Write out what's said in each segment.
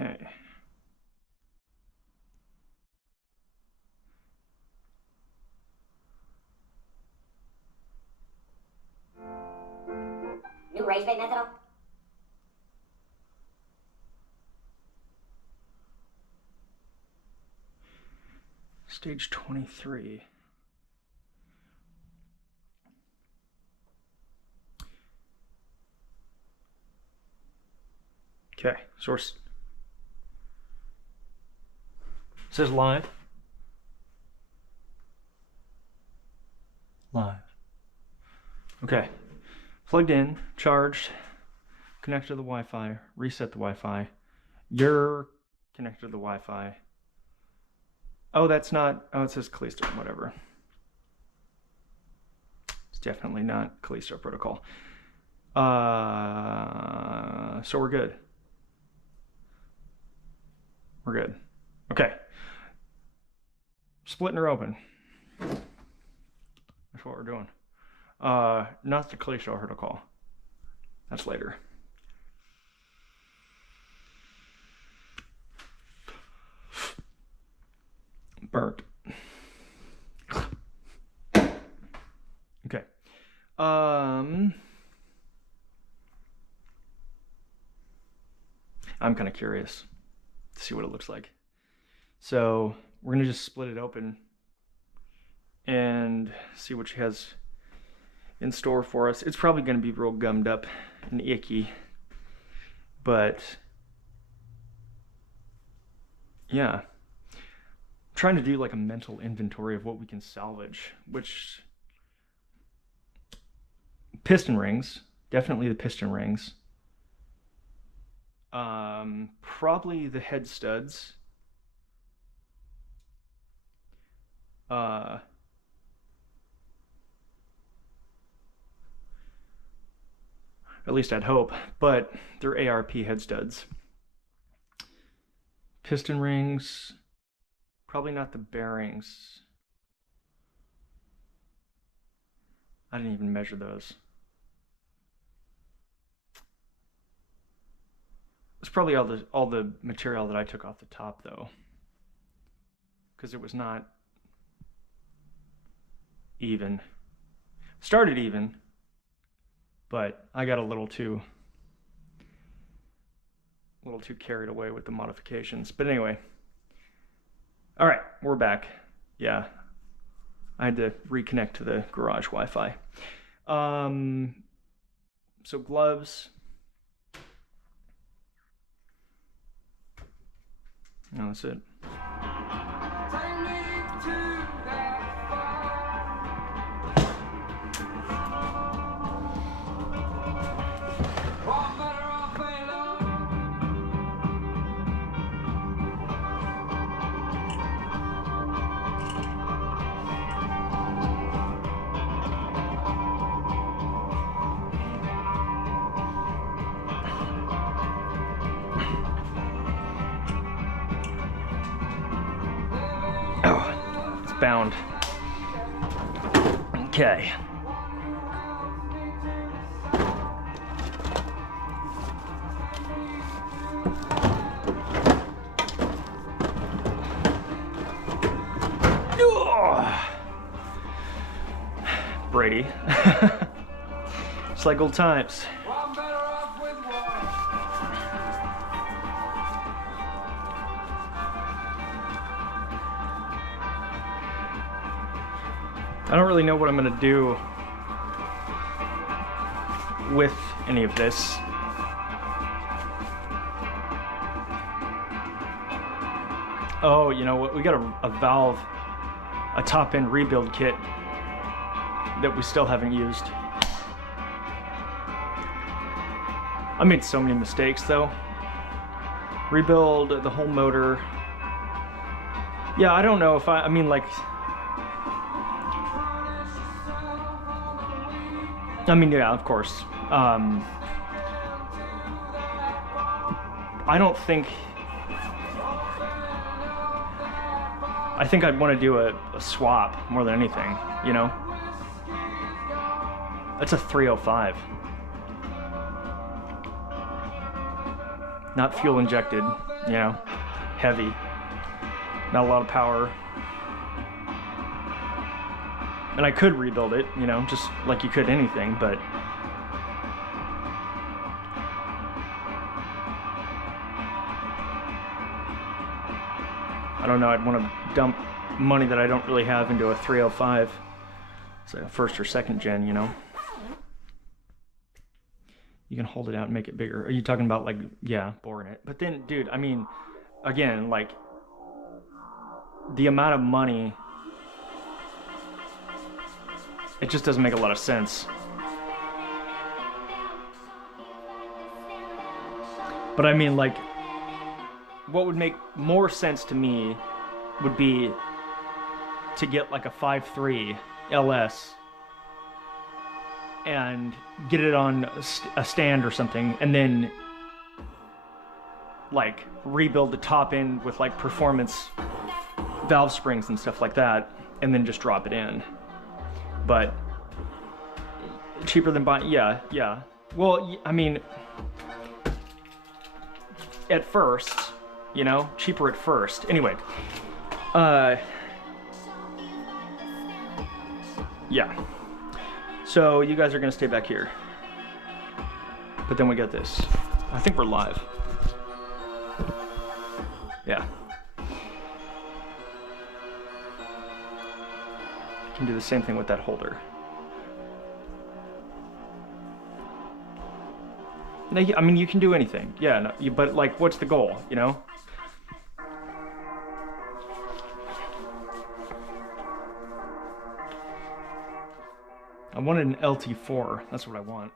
Okay. New rage bait method on? Stage 23. Okay, source. It says live. Live. Okay. Plugged in, charged, connected to the Wi-Fi, reset the Wi-Fi. You're connected to the Wi-Fi. Oh, that's not, oh, it says Callisto, whatever. It's definitely not Callisto protocol. So we're good. We're good. Okay. Splitting her open. That's what we're doing. Not the Callisto protocol. That's later. Burnt. Okay. I'm kind of curious to see what it looks like. So we're gonna just split it open and see what she has in store for us. It's probably gonna be real gummed up and icky, but yeah. I'm trying to do like a mental inventory of what we can salvage, which piston rings, definitely the piston rings. Probably the head studs. At least I'd hope, but they're ARP head studs. Piston rings, probably not the bearings. I didn't even measure those. It's probably all the material that I took off the top though, because it was not even. Started even, but I got a little too carried away with the modifications. But anyway, all right, we're back. Yeah, I had to reconnect to the garage Wi-Fi. So gloves. No, that's it. Oh, it's bound. Okay. Brady. It's like old times. I don't really know what I'm gonna do with any of this. Oh, you know what? We got a valve, a top-end rebuild kit that we still haven't used. I made so many mistakes though. Rebuild the whole motor. Yeah, I don't know if I mean like, yeah, of course. I think I'd want to do a swap more than anything, you know? That's a 305. Not fuel injected. you know, heavy, not a lot of power. And I could rebuild it, you know, just like you could anything, but I don't know, I'd want to dump money that I don't really have into a 305. It's like a first or second gen, you know. You can hold it out and make it bigger. Are you talking about, like, yeah, boring it? But then, dude, I mean, again, like, the amount of money, it just doesn't make a lot of sense. But I mean, like, what would make more sense to me would be to get like a 5.3 LS and get it on a stand or something, and then like rebuild the top end with like performance valve springs and stuff like that, and then just drop it in. But cheaper than buying, yeah. Well, I mean, at first, you know, cheaper at first. Anyway, yeah. So you guys are gonna stay back here. But then we got this. I think we're live. Yeah. Can do the same thing with that holder. I mean, you can do anything. Yeah, no, but like, what's the goal, you know? I wanted an LT4. That's what I want.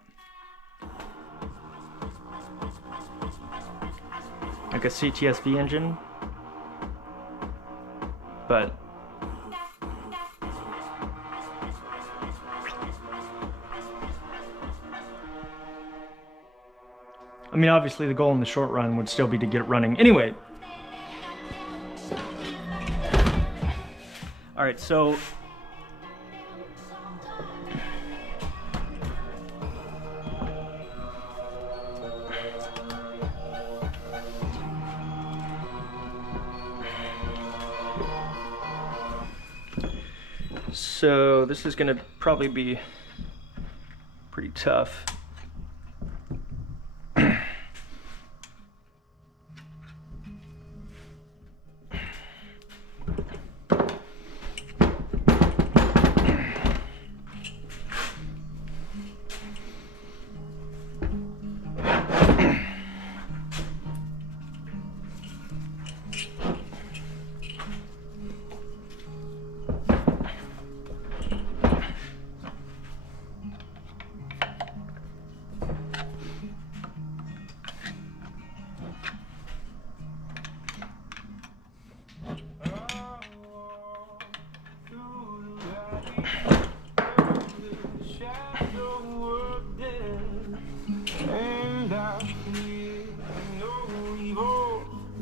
Like a CTSV engine. But I mean, obviously the goal in the short run would still be to get it running. Anyway. All right, so this is gonna probably be pretty tough.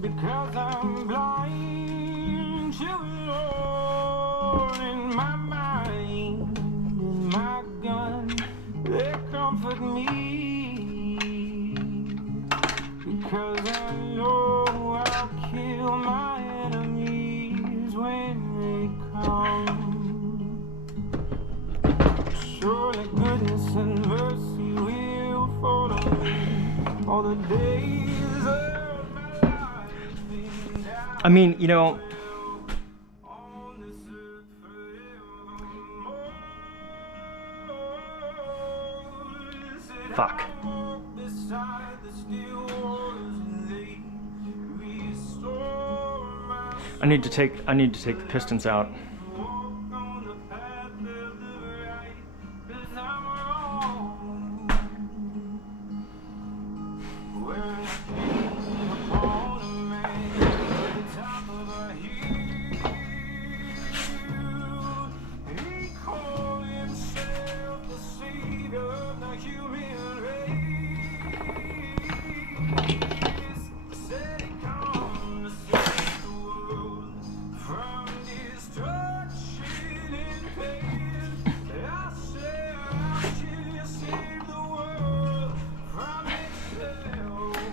Because I'm blind to it all in my mind and my gun, they comfort me. Because I know I'll kill my enemies when they come. Surely goodness and mercy will follow me all the days of I mean, you know, fuck. I need to take the pistons out.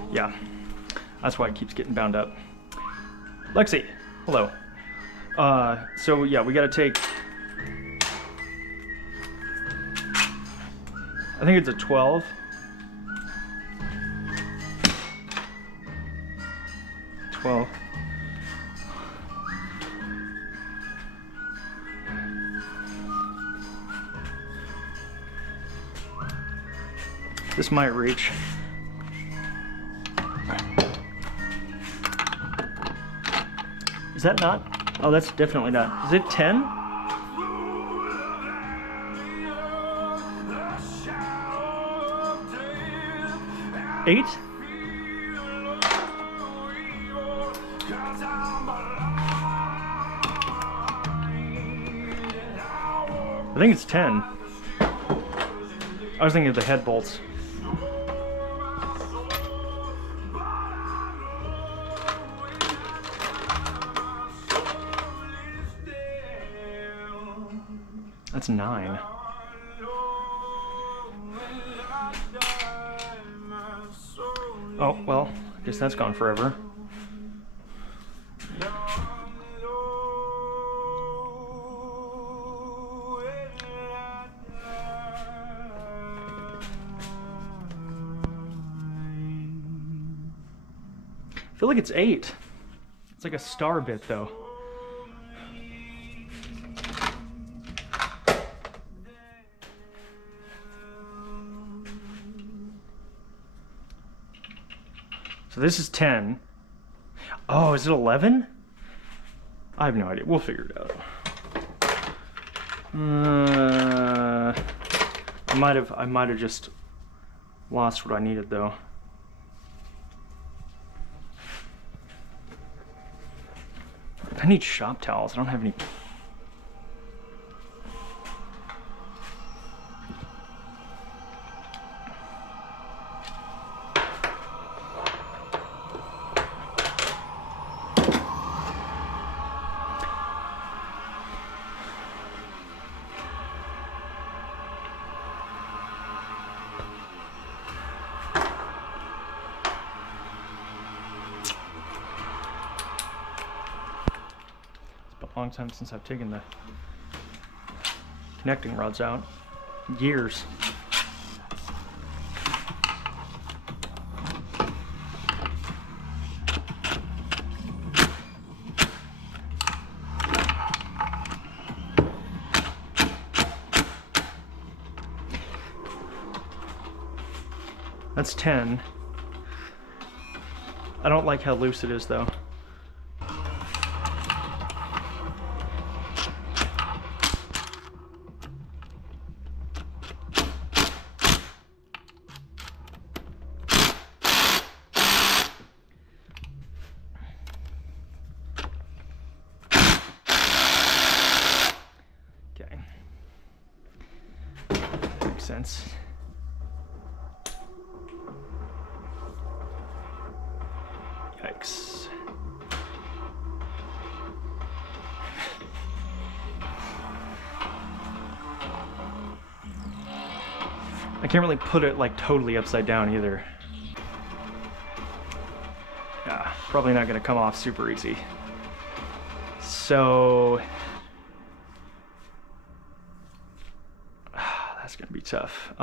Yeah. That's why it keeps getting bound up. Lexi, hello. So yeah, we gotta take, I think it's a 12. This might reach. Is that not? Oh, that's definitely not. Is it 10? Eight? I think it's 10. I was thinking of the head bolts. That's 9. Oh, well, I guess that's gone forever. I feel like it's 8. It's like a star bit, though. So this is 10. Oh, is it 11? I have no idea. We'll figure it out. I might have just lost what I needed, though. I need shop towels. I don't have any. Long time since I've taken the connecting rods out. Years. That's 10. I don't like how loose it is, though. Sense. Yikes. I can't really put it like totally upside down either. Yeah, probably not gonna come off super easy. So that's gonna be tough.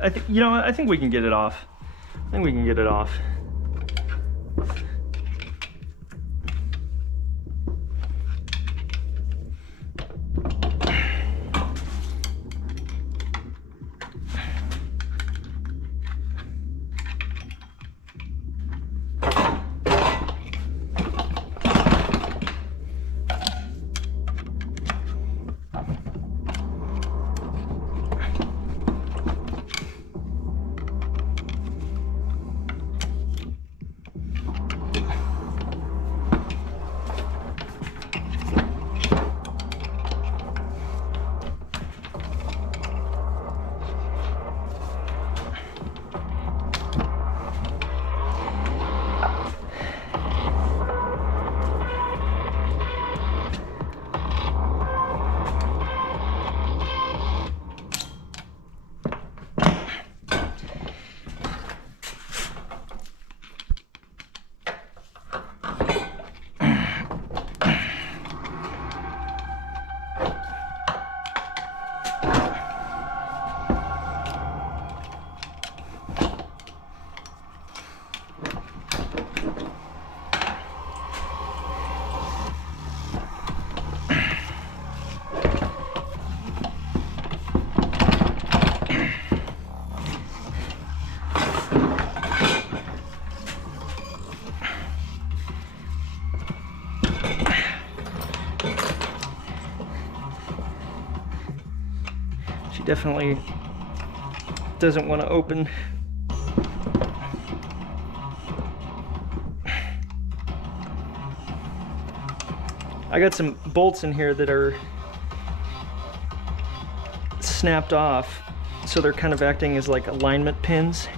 I think, you know, I think we can get it off. I think we can get it off. definitely doesn't want to open. I got some bolts in here that are snapped off, so they're kind of acting as like alignment pins.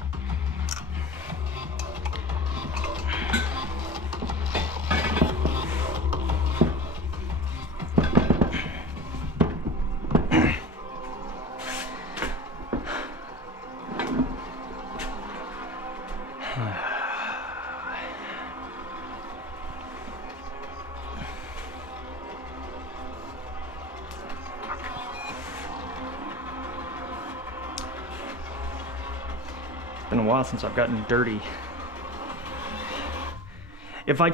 Been a while since I've gotten dirty. If I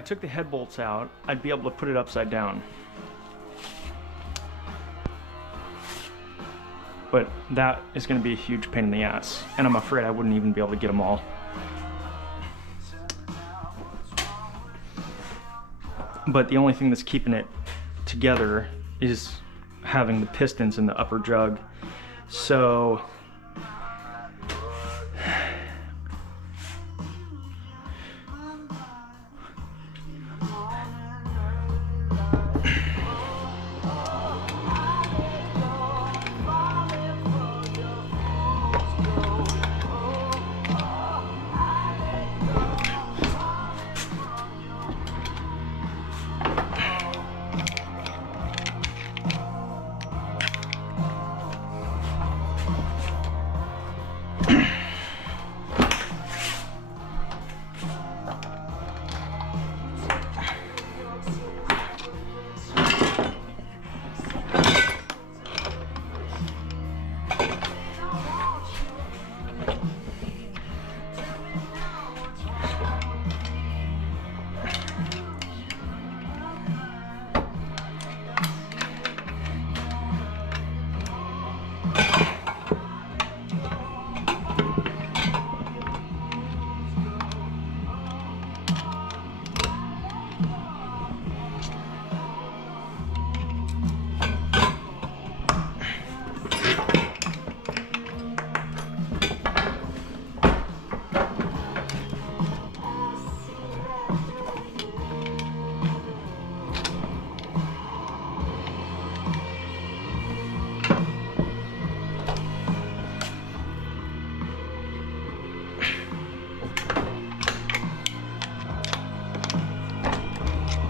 took the head bolts out, I'd be able to put it upside down. But that is going to be a huge pain in the ass, and I'm afraid I wouldn't even be able to get them all. But the only thing that's keeping it together is having the pistons in the upper jug. So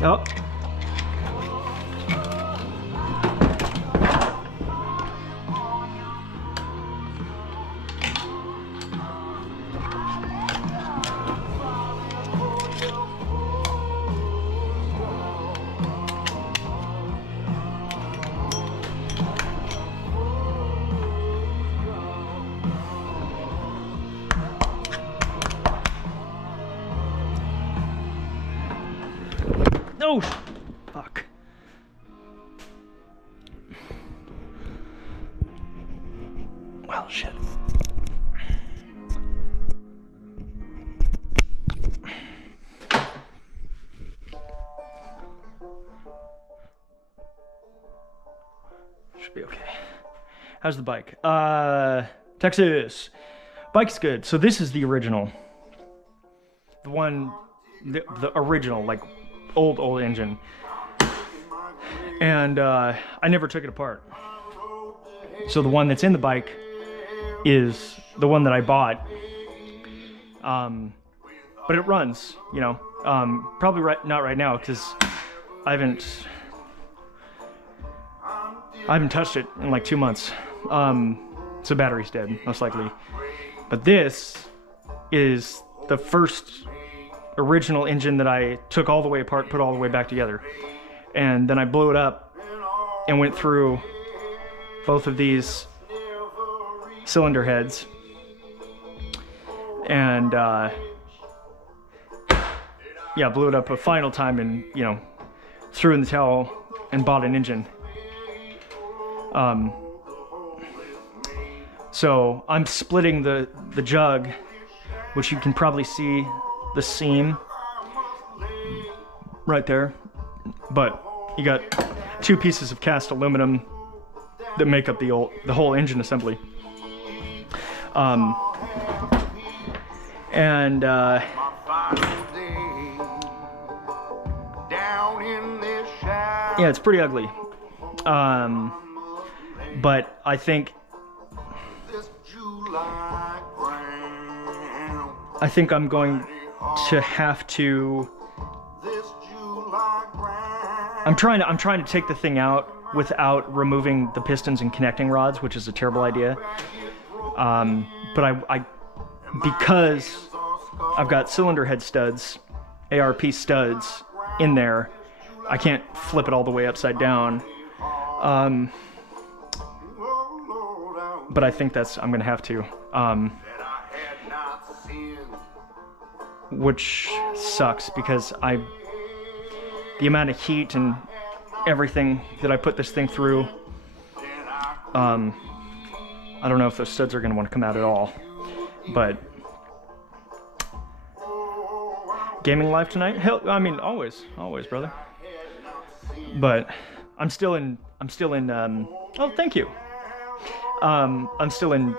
oh. Oh, fuck. Well, shit. Should be okay. How's the bike? Texas. Bike's good. So this is the original. The one, the original, like, old engine. And I never took it apart. So the one that's in the bike is the one that I bought. But it runs, you know. Probably not right now, because I haven't touched it in like 2 months. So battery's dead, most likely. But this is the first original engine that I took all the way apart, put all the way back together. And then I blew it up and went through both of these cylinder heads. And yeah, blew it up a final time and, you know, threw in the towel and bought an engine. So I'm splitting the jug, which you can probably see the seam right there, but you got 2 pieces of cast aluminum that make up the whole engine assembly. And yeah, it's pretty ugly. But I think I'm going to have to. I'm trying to take the thing out without removing the pistons and connecting rods, which is a terrible idea. But I because I've got cylinder head studs, ARP studs in there, I can't flip it all the way upside down. But I think I'm gonna have to. Which sucks because the amount of heat and everything that I put this thing through, I don't know if those studs are gonna want to come out at all. But gaming live tonight? Hell, I mean, always, brother. But I'm still in. Oh, thank you. I'm still in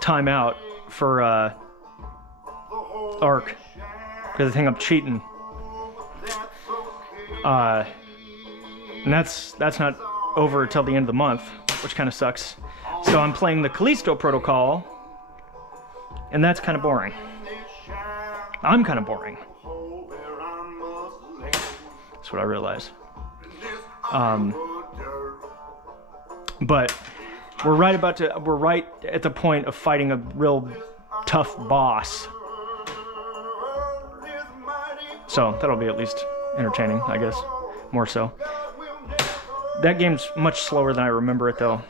timeout for Ark because I think I'm cheating. And that's not over until the end of the month, which kind of sucks. So I'm playing the Callisto Protocol, and that's kind of boring. I'm kind of boring. That's what I realized. But we're right at the point of fighting a real tough boss. So that'll be at least entertaining, I guess. More so. That game's much slower than I remember it, though.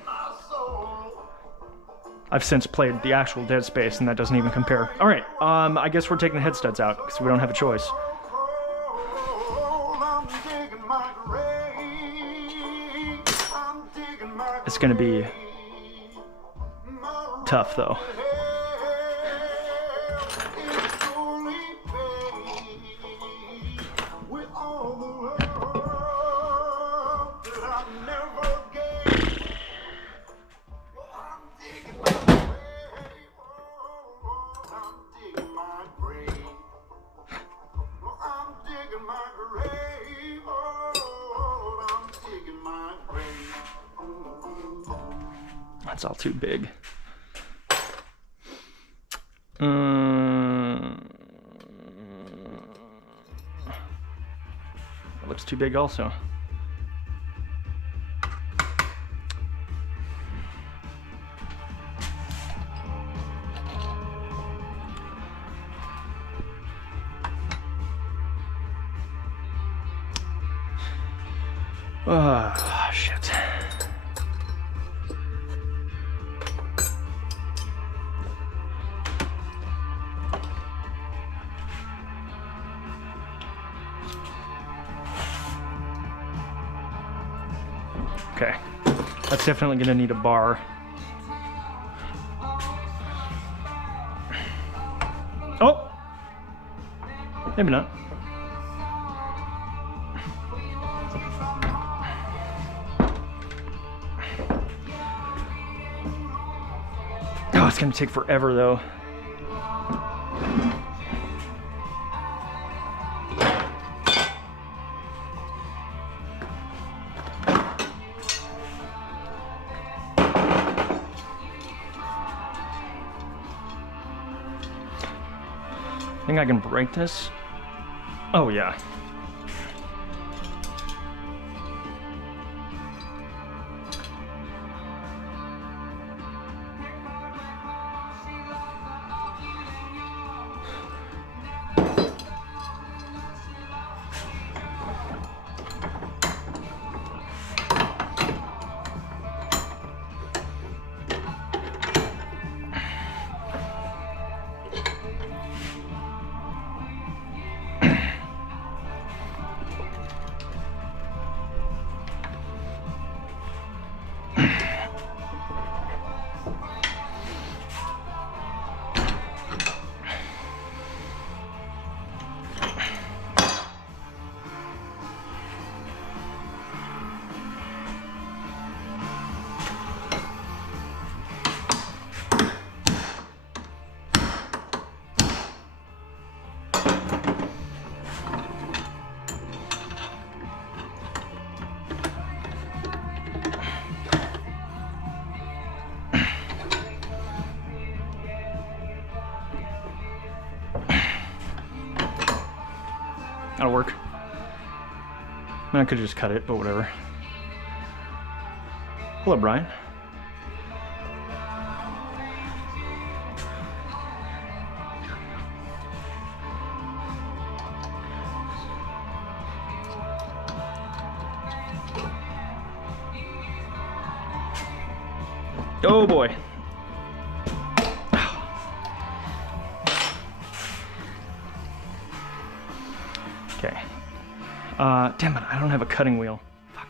I've since played the actual Dead Space, and that doesn't even compare. All right, I guess we're taking the head studs out because we don't have a choice. It's gonna be tough, though. That's all too big. It looks too big also. Oh, shit. Okay, that's definitely gonna need a bar. Oh! Maybe not. Oh, it's gonna take forever though. Think I can break this? Oh yeah. That'll work. I mean, I could just cut it, but whatever. Hello, Brian. Oh boy. Okay. Damn it, I don't have a cutting wheel. Fuck.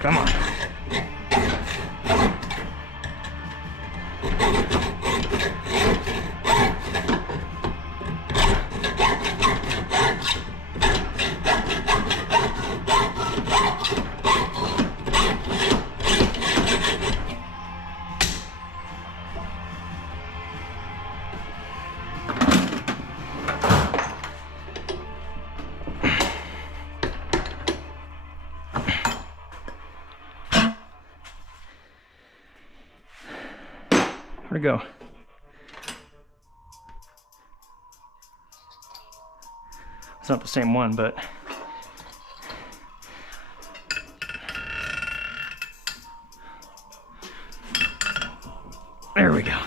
Come on. Where'd it go? It's not the same one, but there we go.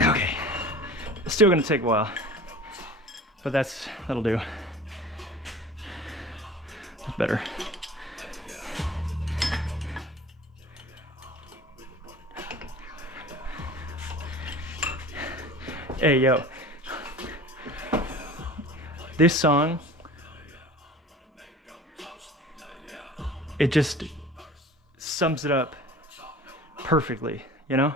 Okay, it's still gonna take a while, but that'll do. That's better. Hey, yo. This song, it just sums it up perfectly, you know?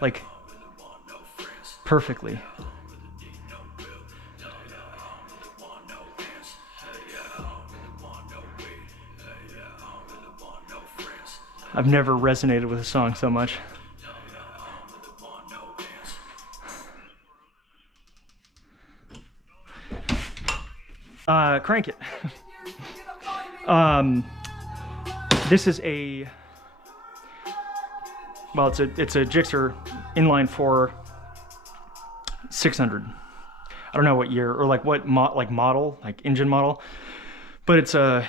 Like, perfectly. I've never resonated with a song so much. Crank it. This is a, well, it's a Gixxer inline 4 600. I don't know what year or like what model, like engine model, but it's a,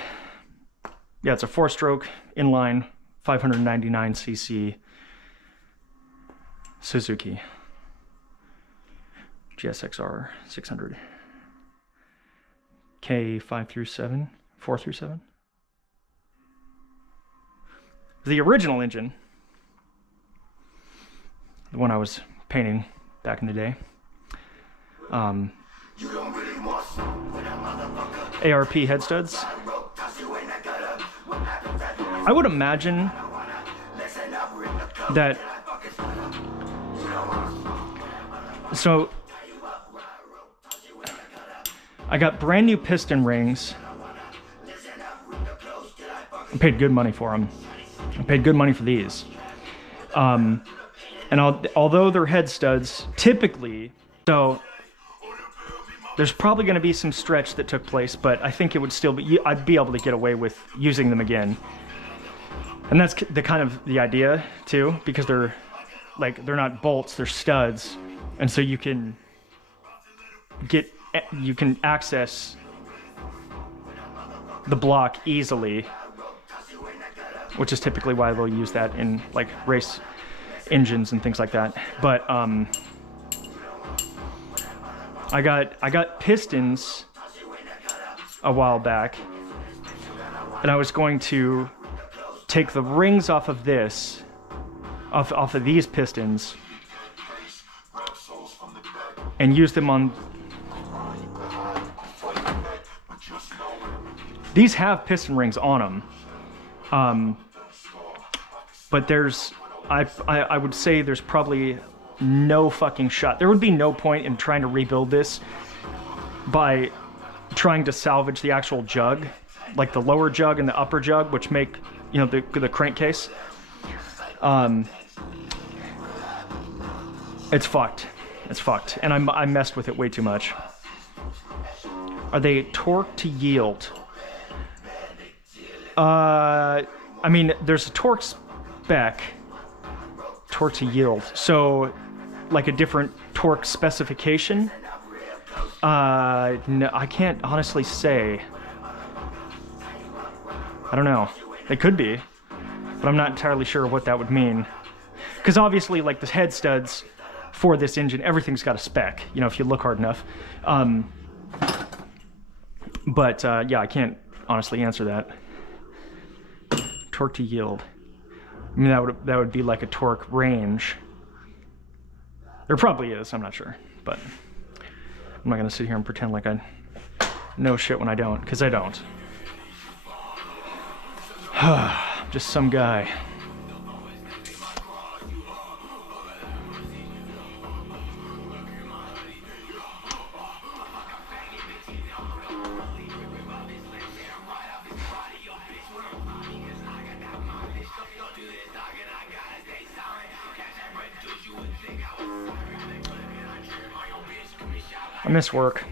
yeah, it's a 4-stroke inline 599cc Suzuki GSXR 600. K5 through 7, 4 through 7. The original engine, the one I was painting back in the day, ARP head studs. I would imagine that, so I got brand new piston rings. I paid good money for them. I paid good money for these. And although they're head studs, typically, so there's probably going to be some stretch that took place, but I think it would still be, I'd be able to get away with using them again. And that's the kind of the idea too, because they're not bolts, they're studs. And so you can access the block easily, which is typically why they'll use that in like race engines and things like that. But I got pistons a while back, and I was going to take the rings off of this, off of these pistons, and use them on. These have piston rings on them, but I would say there's probably no fucking shot. There would be no point in trying to rebuild this by trying to salvage the actual jug, like the lower jug and the upper jug, which make, you know, the crankcase. It's fucked. It's fucked, and I messed with it way too much. Are they torque to yield? I mean, there's a torque spec, torque to yield. So, like a different torque specification. No, I can't honestly say. I don't know. They could be, but I'm not entirely sure what that would mean. Because obviously, like the head studs for this engine, everything's got a spec, you know, if you look hard enough. But yeah, I can't honestly answer that. Torque to yield. I mean, that would be like a torque range. There probably is, I'm not sure, but I'm not gonna sit here and pretend like I know shit when I don't, because I don't. Just some guy. I miss work.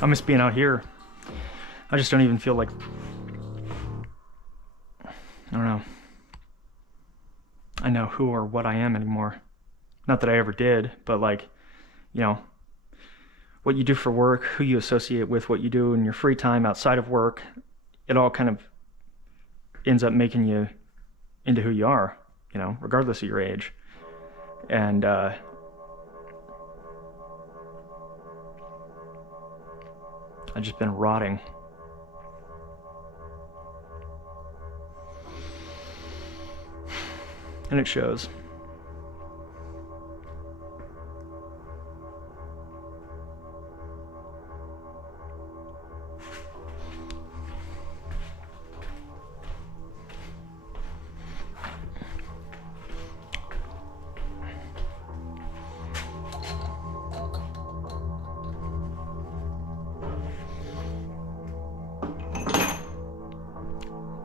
I miss being out here. I just don't even feel like, I don't know. I know who or what I am anymore. Not that I ever did, but like, you know, what you do for work, who you associate with, what you do in your free time outside of work, it all kind of ends up making you into who you are, you know, regardless of your age. And I've just been rotting. And it shows.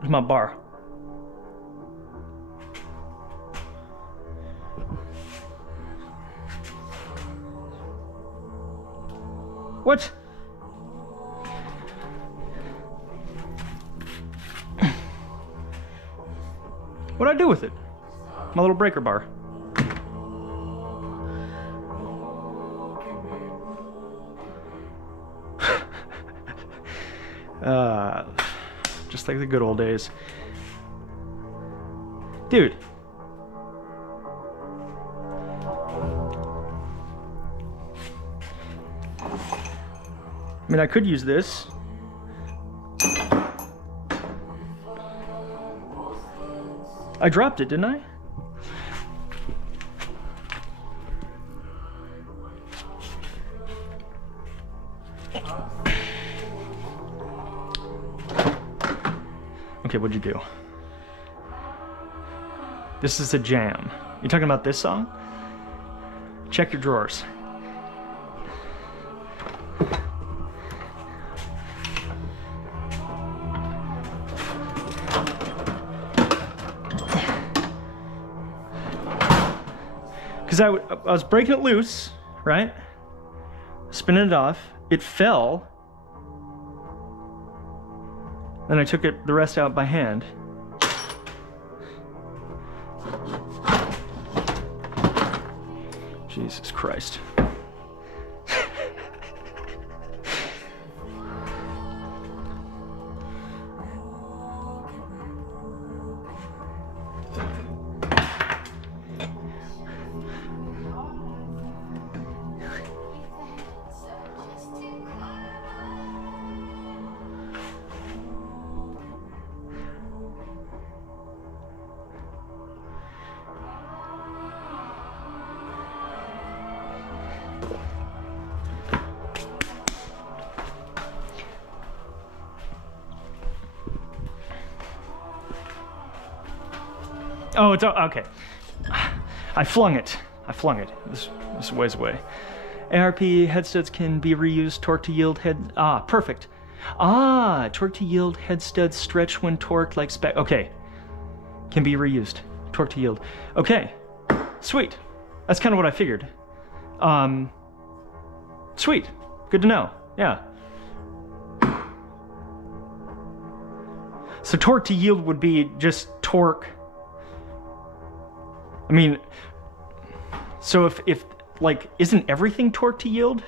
Where's my bar? What? What'd I do with it? My little breaker bar. Just like the good old days. Dude. I mean, I could use this. I dropped it, didn't I? Okay, what'd you do? This is a jam. You talking about this song? Check your drawers. Because I was breaking it loose, right? Spinning it off. It fell. Then I took the rest out by hand. Jesus Christ. Oh, it's okay. I flung it. This is ways away. ARP head studs can be reused. Torque to yield head. Ah, perfect. Ah, torque to yield head studs stretch when torqued like spec. Okay, can be reused. Torque to yield. Okay, sweet. That's kind of what I figured. Sweet. Good to know. Yeah. So torque to yield would be just torque. I mean, so if like, isn't everything torque to yield?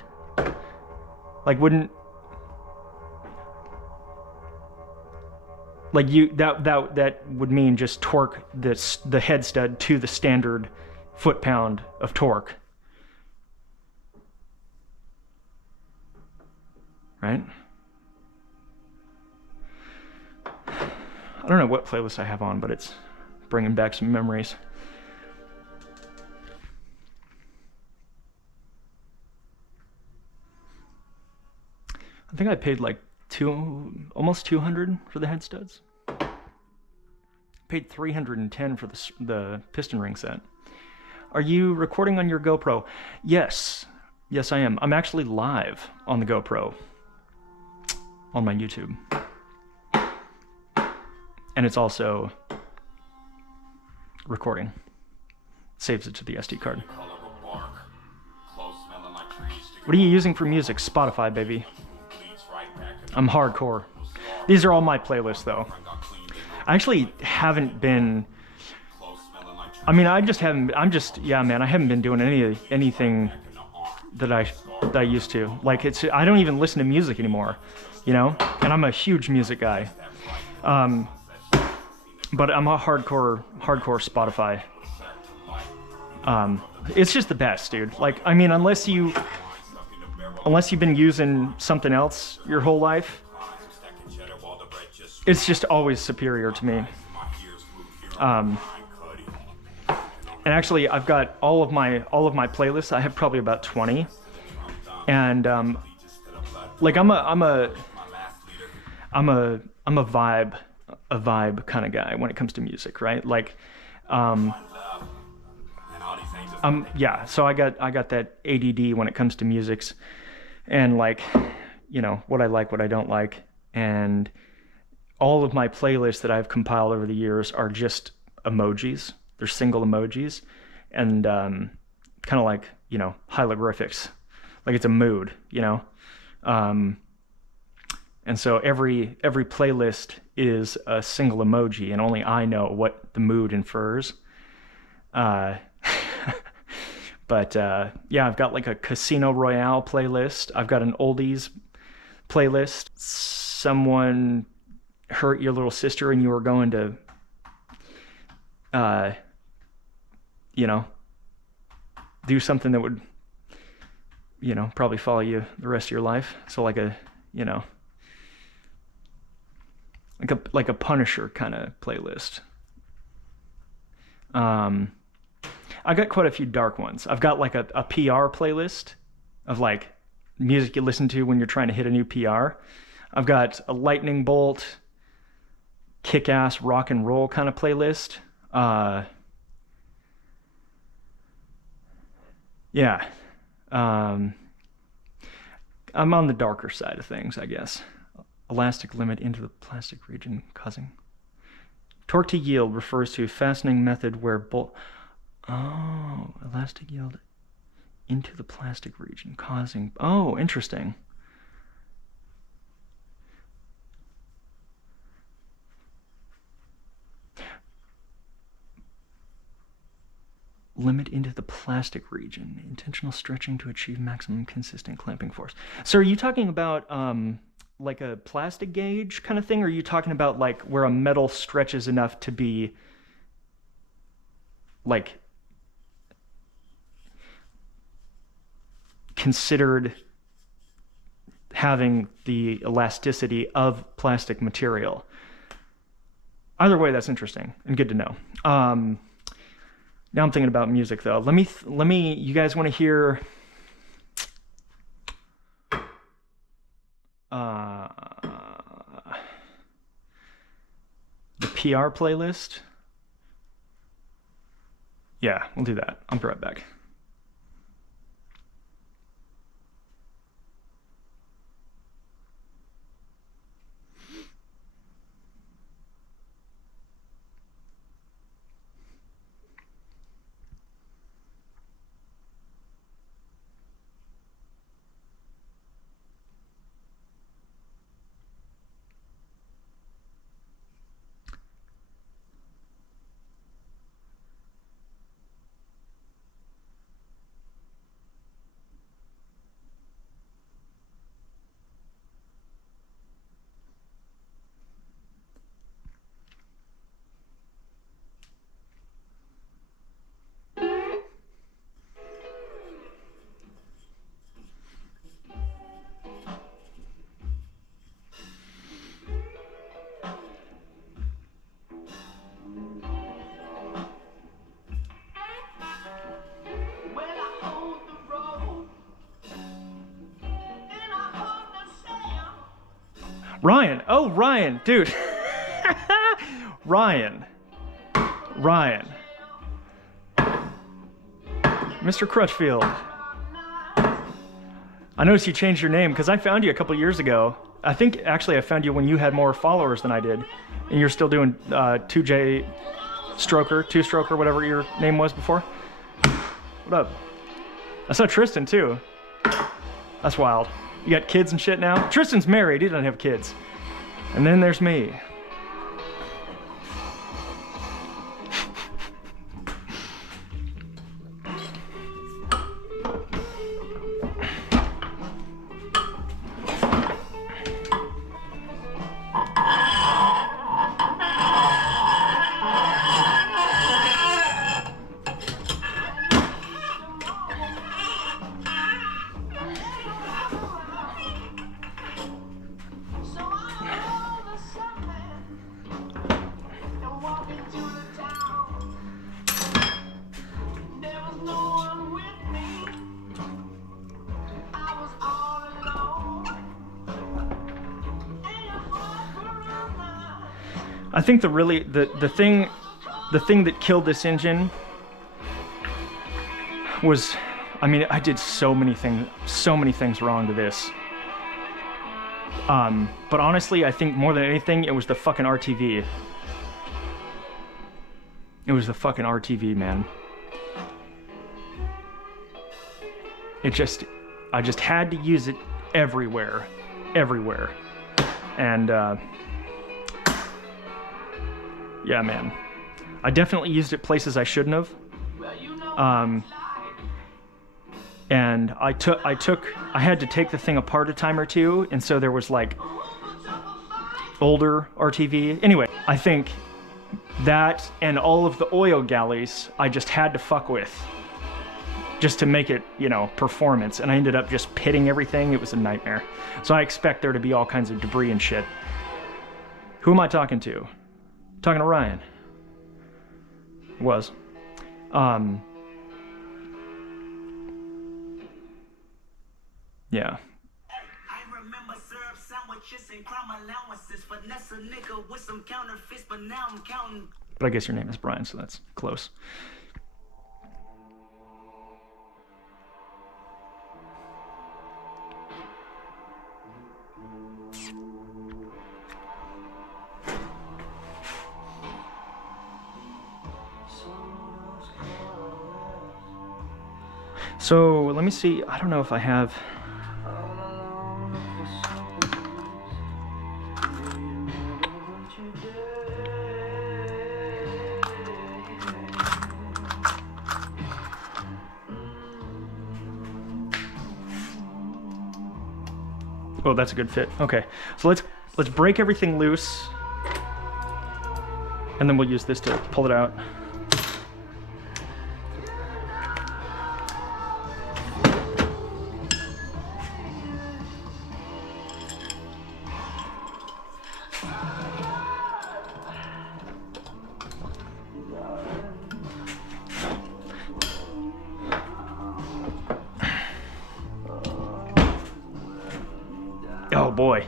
Like, wouldn't, like that would mean just torque the head stud to the standard foot-pound of torque, right? I don't know what playlist I have on, but it's bringing back some memories. I think I paid like almost 200 for the head studs. Paid 310 for the piston ring set. Are you recording on your GoPro? Yes, I am. I'm actually live on the GoPro on my YouTube. And it's also recording. Saves it to the SD card. What are you using for music? Spotify, baby. I'm hardcore. These are all my playlists, though. I actually haven't been... I mean, I haven't been doing anything that I used to. Like, I don't even listen to music anymore, you know? And I'm a huge music guy. But I'm a hardcore Spotify. It's just the best, dude. Like, I mean, unless you've been using something else your whole life, it's just always superior to me. And actually, I've got all of my playlists. I have probably about 20, and like I'm a vibe kind of guy when it comes to music, right? Like, yeah. So I got that ADD when it comes to musics, and like, you know, what I like, what I don't like, and all of my playlists that I've compiled over the years are just emojis. They're single emojis, and kind of like, you know, hieroglyphics. Like, it's a mood, you know. And so every playlist is a single emoji, and only I know what the mood infers. But yeah, I've got like a Casino Royale playlist. I've got an oldies playlist. Someone hurt your little sister and you were going to, you know, do something that would, you know, probably follow you the rest of your life. So like a, you know, like a Punisher kind of playlist. I got quite a few dark ones. I've got like a PR playlist of like music you listen to when you're trying to hit a new PR. I've got a lightning bolt, kick-ass rock and roll kind of playlist. Yeah. I'm on the darker side of things, I guess. Elastic limit into the plastic region causing... Torque to yield refers to a fastening method where Oh, elastic yield into the plastic region causing... Oh, interesting. Limit into the plastic region. Intentional stretching to achieve maximum consistent clamping force. So are you talking about like a plastic gauge kind of thing? Or are you talking about like where a metal stretches enough to be like considered having the elasticity of plastic material? Either way, that's interesting and good to know. Now I'm thinking about music though. Let me. You guys want to hear? The PR playlist. Yeah, we'll do that. I'll be right back. Ryan. Oh, Ryan, dude. Ryan. Mr. Crutchfield. I noticed you changed your name because I found you a couple years ago. I think actually I found you when you had more followers than I did. And you're still doing 2J Stroker, 2-Stroker, whatever your name was before. What up? I saw Tristan too. That's wild. You got kids and shit now? Tristan's married, he doesn't have kids. And then there's me. I think the thing that killed this engine was, I mean, I did so many things wrong to this. But honestly, I think more than anything, it was the fucking RTV. It was the fucking RTV, man. I just had to use it everywhere. And, yeah, man. I definitely used it places I shouldn't have. And I had to take the thing apart a time or two, and so there was like older RTV. Anyway, I think that and all of the oil galleys I just had to fuck with just to make it, you know, performance, and I ended up just pitting everything. It was a nightmare. So I expect there to be all kinds of debris and shit. Who am I talking to? Talking to Ryan. Was. Yeah. I remember syrup sandwiches and crime allowances. Finesse a nigga with some counterfeits, but now I'm counting. But I guess your name is Brian, so that's close. So let me see. I don't know if I have. Oh, that's a good fit. Okay, so let's break everything loose, and then we'll use this to pull it out. Oh boy.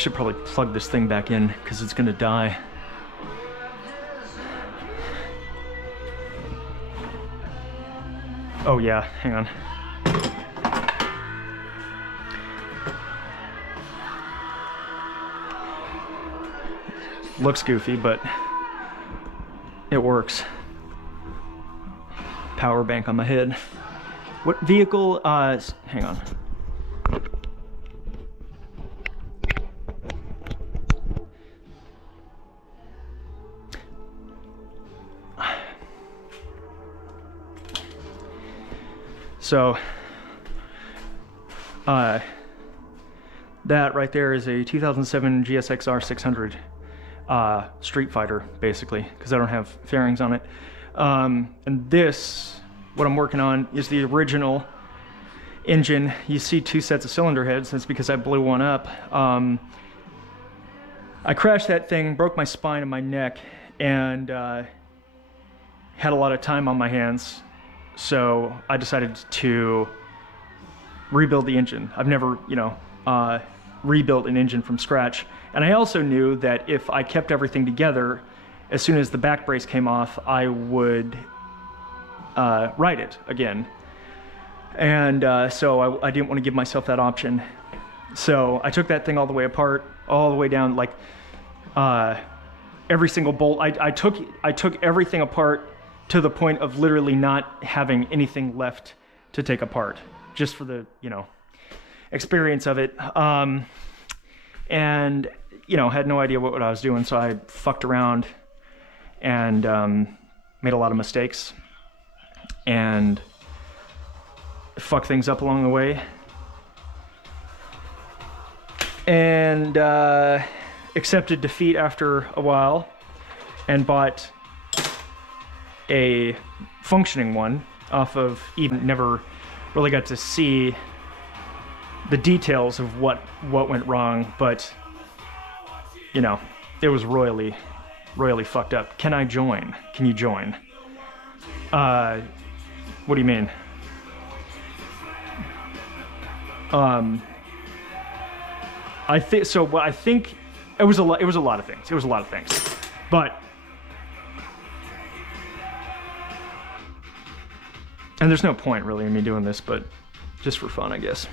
should probably plug this thing back in because it's gonna die. Oh yeah, hang on. Looks goofy, but it works. Power bank on my head. What vehicle, hang on. So, that right there is a 2007 GSX-R 600 Street Fighter, basically, because I don't have fairings on it. And this, what I'm working on, is the original engine. You see two sets of cylinder heads. That's because I blew one up. I crashed that thing, broke my spine and my neck, and had a lot of time on my hands. So I decided to rebuild the engine. I've never, rebuilt an engine from scratch. And I also knew that if I kept everything together, as soon as the back brace came off, I would ride it again. And so I didn't want to give myself that option. So I took that thing all the way apart, all the way down, like every single bolt. I took everything apart to the point of literally not having anything left to take apart, just for the, experience of it. And, had no idea what I was doing, so I fucked around and made a lot of mistakes and fucked things up along the way. And accepted defeat after a while and bought a functioning one off of eBay. Never really got to see the details of what went wrong, but it was royally fucked up. Can I join? Can you join? What do you mean? I think so. Well, I think it was a lot. It was a lot of things. It was a lot of things, but. And there's no point really in me doing this, but just for fun, I guess.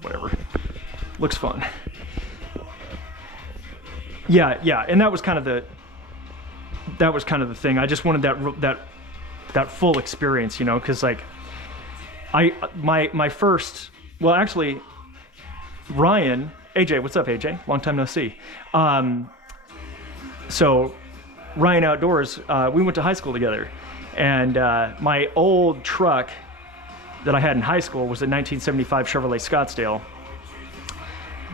Whatever. Looks fun. Yeah, and that was kind of the thing. I just wanted that full experience, because like my first, well, actually, Ryan, AJ, what's up, AJ? Long time no see. So Ryan Outdoors, we went to high school together, and my old truck that I had in high school was a 1975 Chevrolet Scottsdale.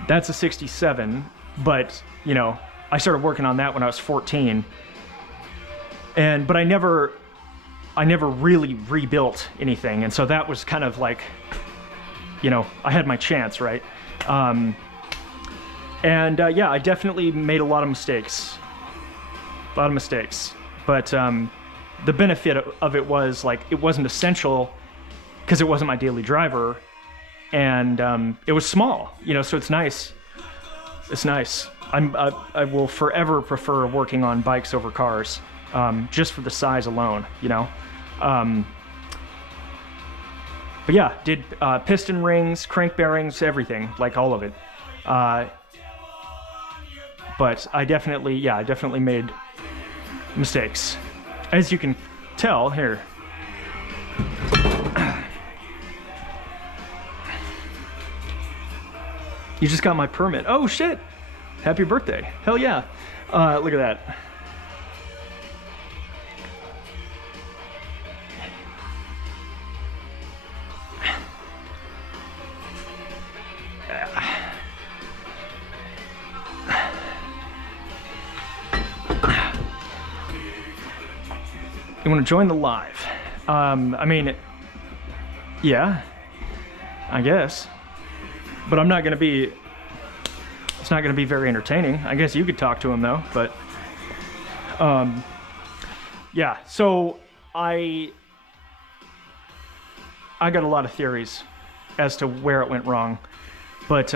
That's a 67, but I started working on that when I was 14, but I never really rebuilt anything, and so that was kind of like, I had my chance, right? Yeah, I definitely made a lot of mistakes. But the benefit of it was like it wasn't essential because it wasn't my daily driver, and it was small, so it's nice. I will forever prefer working on bikes over cars, just for the size alone, but yeah, did piston rings, crank bearings, everything, like all of it. But I definitely made mistakes, as you can tell here. You just got my permit. Oh shit! Happy birthday! Hell yeah! Look at that. You want to join the live? I mean, yeah, I guess. But I'm not going to be, it's not going to be very entertaining. I guess you could talk to him though, but yeah, so I got a lot of theories as to where it went wrong. But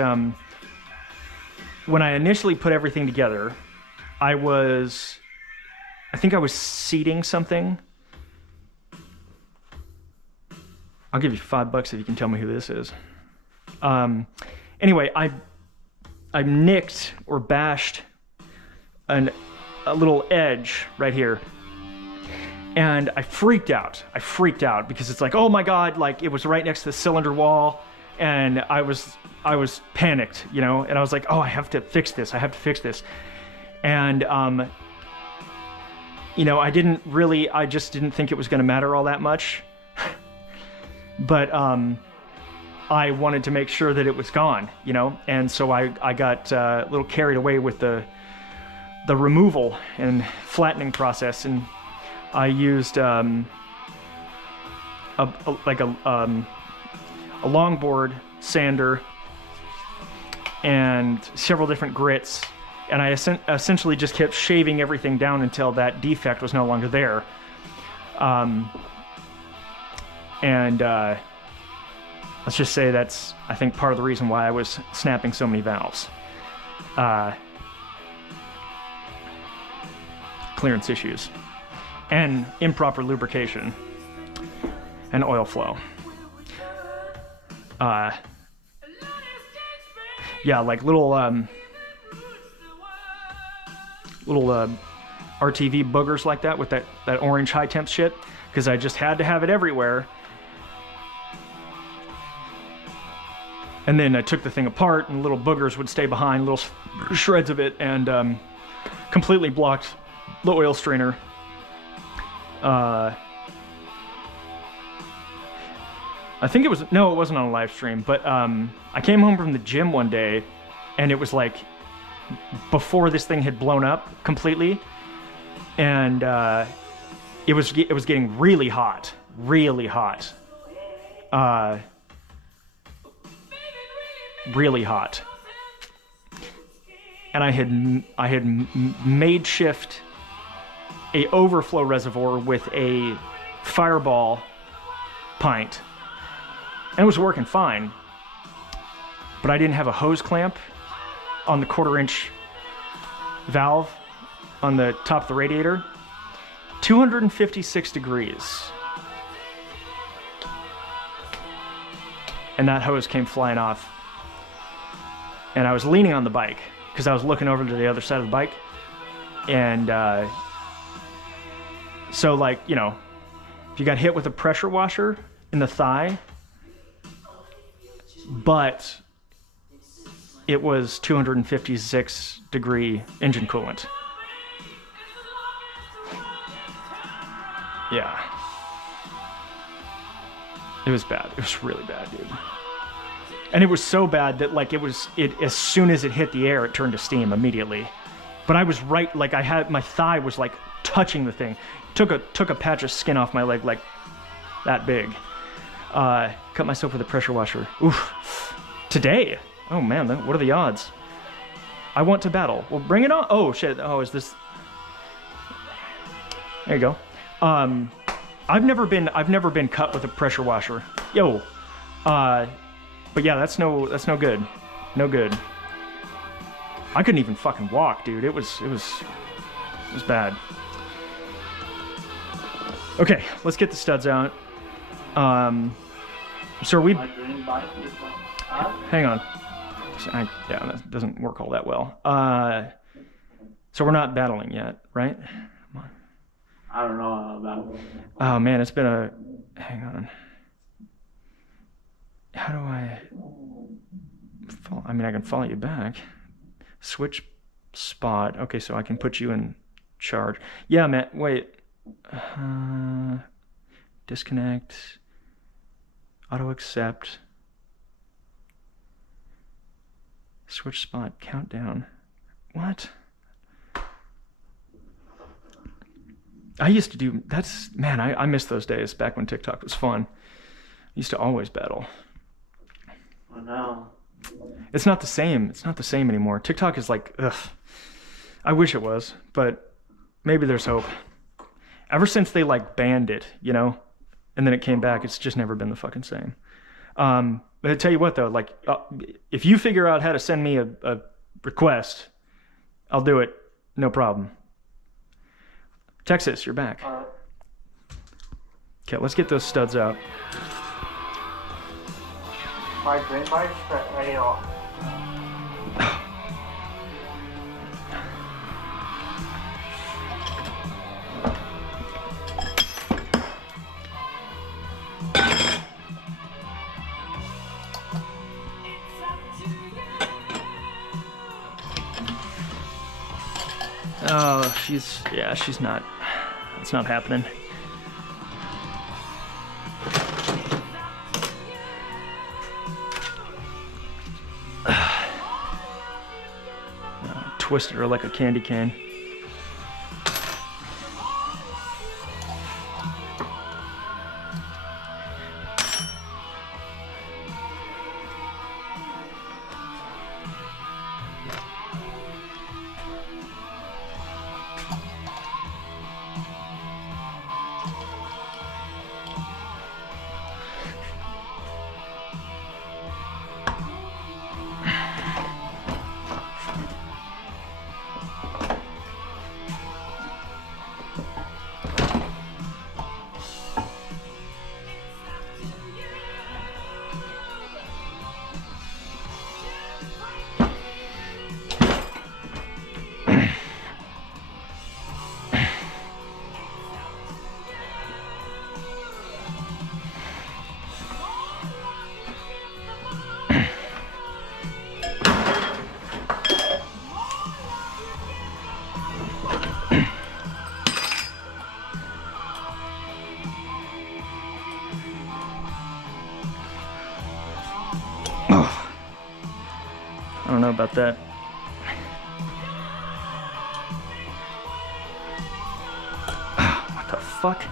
when I initially put everything together, I think I was seating something. I'll give you $5 if you can tell me who this is. Anyway, I nicked or bashed a little edge right here. And I freaked out. Because it's like, oh my God, like it was right next to the cylinder wall. And I was panicked, you know, and I was like, oh, I have to fix this. And, you know, I just didn't think it was going to matter all that much. But I wanted to make sure that it was gone, you know, and so I got a little carried away with the removal and flattening process, and I used a longboard sander and several different grits, and I essentially just kept shaving everything down until that defect was no longer there. Let's just say that's, I think, part of the reason why I was snapping so many valves. Clearance issues. And improper lubrication. And oil flow. Yeah, like little RTV boogers like that with that orange high temp shit. Because I just had to have it everywhere. And then I took the thing apart, and little boogers would stay behind, little shreds of it, and completely blocked the oil strainer. I think it wasn't on a live stream, but I came home from the gym one day, and it was like before this thing had blown up completely, and it was getting really hot. Really hot. And I had made shift a overflow reservoir with a Fireball pint, and it was working fine, but I didn't have a hose clamp on the 1/4-inch valve on the top of the radiator. 256 degrees, and that hose came flying off. And I was leaning on the bike because I was looking over to the other side of the bike. And so, like, you know, if you got hit with a pressure washer in the thigh, but it was 256 degree engine coolant. Yeah. It was bad. It was really bad, dude. And it was so bad that, like, as soon as it hit the air, it turned to steam immediately. But I was right, like, my thigh was, like, touching the thing. Took a patch of skin off my leg, like, that big. Cut myself with a pressure washer. Oof. Today? Oh, man, what are the odds? I want to battle. Well, bring it on. Oh, shit. Oh, is this... There you go. I've never been cut with a pressure washer. Yo. But yeah, that's no good. No good. I couldn't even fucking walk, dude. It was bad. Okay, let's get the studs out. So are we... Hang on. Yeah, that doesn't work all that well. So we're not battling yet, right? Come on. I don't know about... Oh man, it's been a... Hang on. How do I... I mean, I can follow you back. Switch spot. Okay, so I can put you in charge. Yeah, man, wait. Disconnect. Auto accept. Switch spot. Countdown. What? I used to do... That's... Man, I miss those days back when TikTok was fun. I used to always battle. I know. It's not the same. It's not the same anymore. TikTok is like, ugh. I wish it was, but maybe there's hope. Ever since they, like, banned it, you know? and then it came back. It's just never been the fucking same. But I tell you what though, like if you figure out how to send me a request, I'll do it. No problem. Texas, you're back. Okay, let's get those studs out. 快整快哎呦！ Oh, she's not. It's not happening. Twisted her like a candy cane. I don't know about that. What the fuck?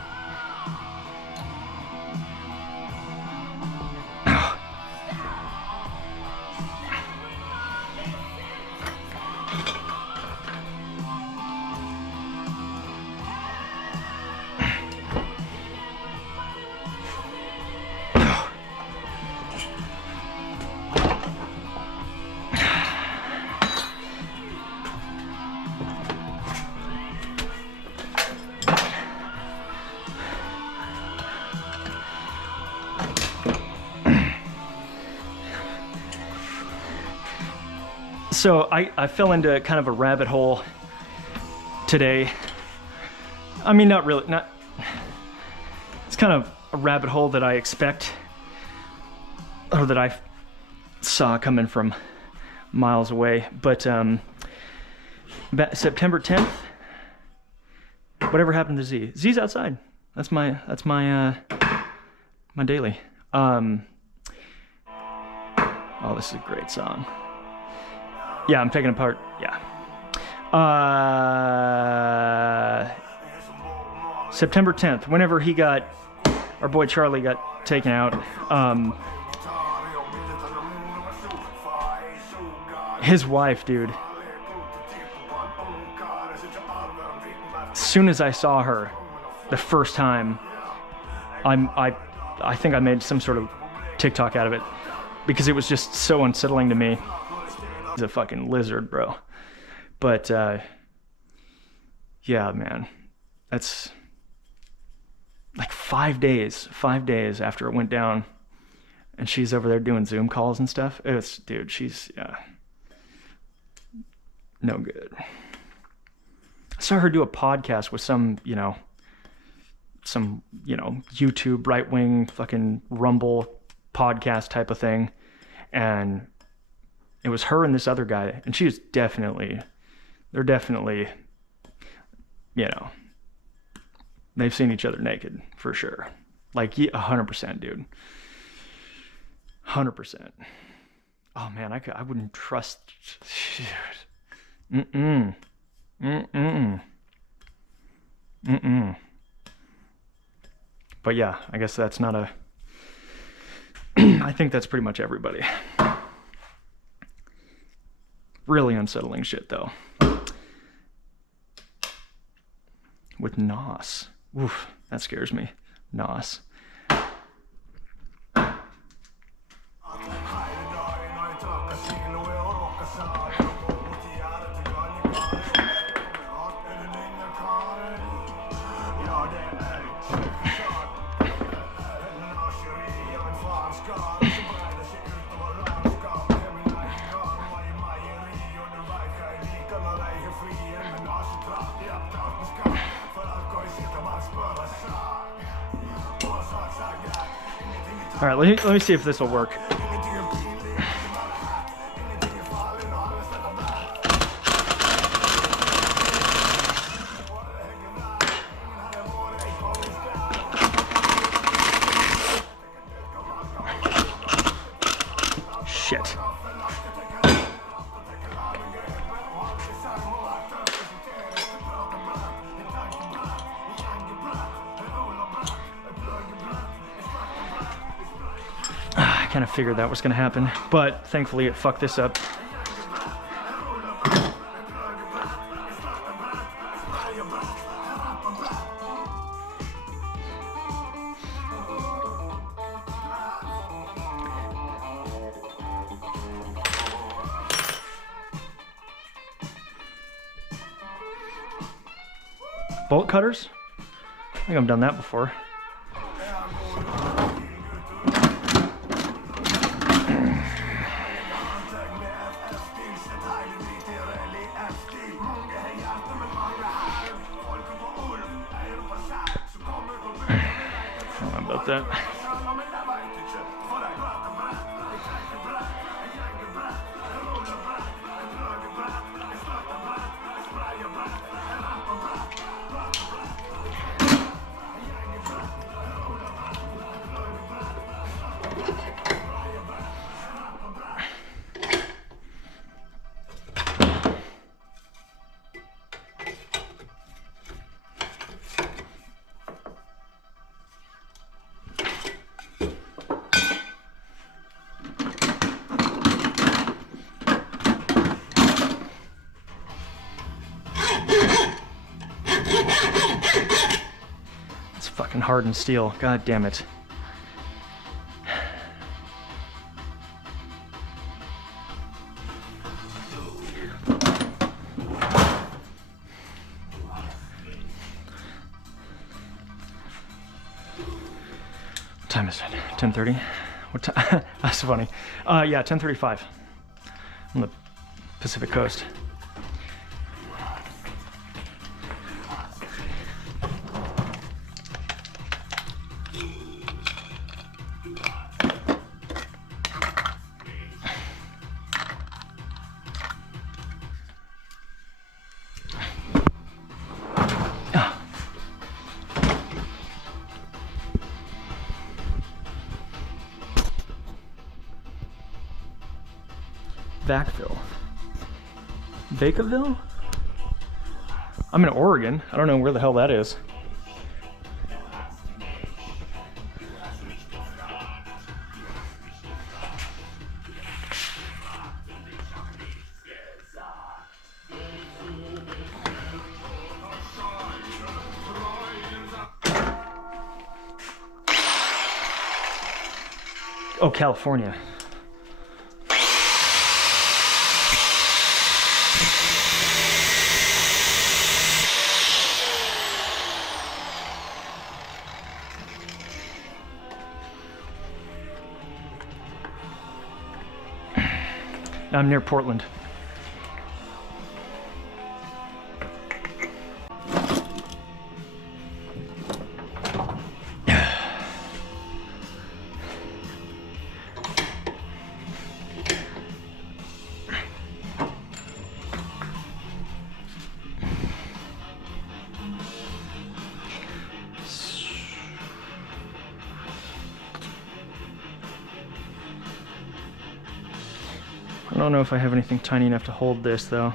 So I fell into kind of a rabbit hole today. I mean, not really, it's kind of a rabbit hole that I expect, or that I saw coming from miles away. But September 10th, whatever happened to Z? Z's outside. That's my my daily. Oh, this is a great song. Yeah, I'm taking apart. Yeah. September 10th, whenever our boy Charlie got taken out, his wife, dude, as soon as I saw her the first time, I think I made some sort of TikTok out of it because it was just so unsettling to me. He's a fucking lizard, bro. But yeah, man, that's like 5 days after it went down, and she's over there doing Zoom calls and stuff. Dude, she's no good. I saw her do a podcast with some YouTube right-wing fucking Rumble podcast type of thing, and it was her and this other guy, and they're definitely, they've seen each other naked for sure. Like 100%, dude. 100%. Oh man, I wouldn't trust. Shit. But yeah, I guess that's not a. I think that's pretty much everybody. Really unsettling shit though. With Nos. Oof, that scares me. Nos. All right, let me see if this will work. Shit. I kind of figured that was going to happen, but thankfully it fucked this up. Bolt cutters? I think I've done that before. I don't know about that. Fucking hardened steel. God damn it. What time is it? 10:30? What time? That's funny. Yeah, 10:35 on the Pacific Coast. Vacville. Vacaville? I'm in Oregon. I don't know where the hell that is. Oh, California. I'm near Portland. I don't know if I have anything tiny enough to hold this though.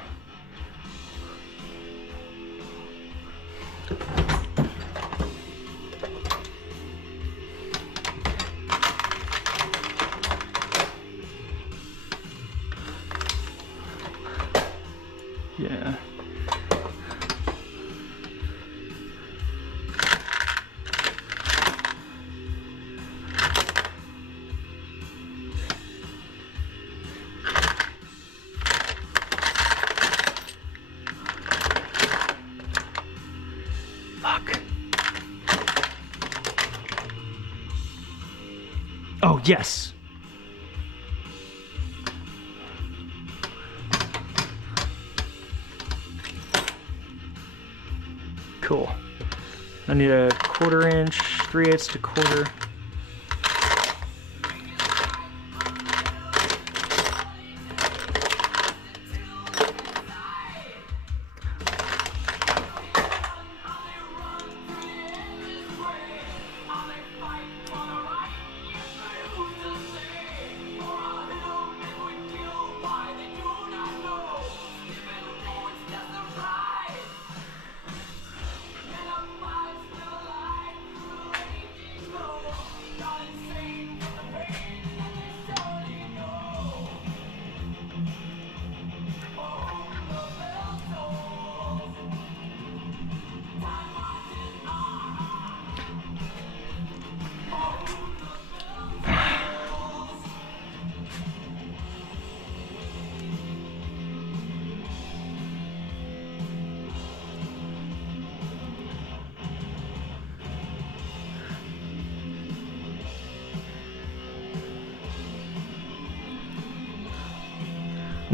Yeah. Fuck. Oh, yes. Cool. I need a 1/4 inch, 3/8 to 1/4.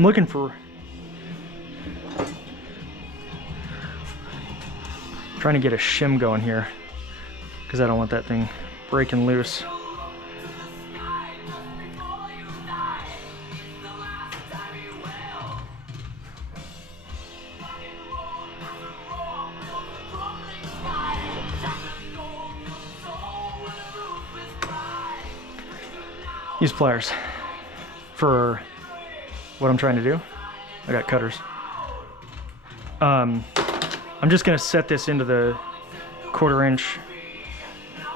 I'm looking for, trying to get a shim going here because I don't want that thing breaking loose. Use pliers for what I'm trying to do. I got cutters. I'm just gonna set this into the 1/4 inch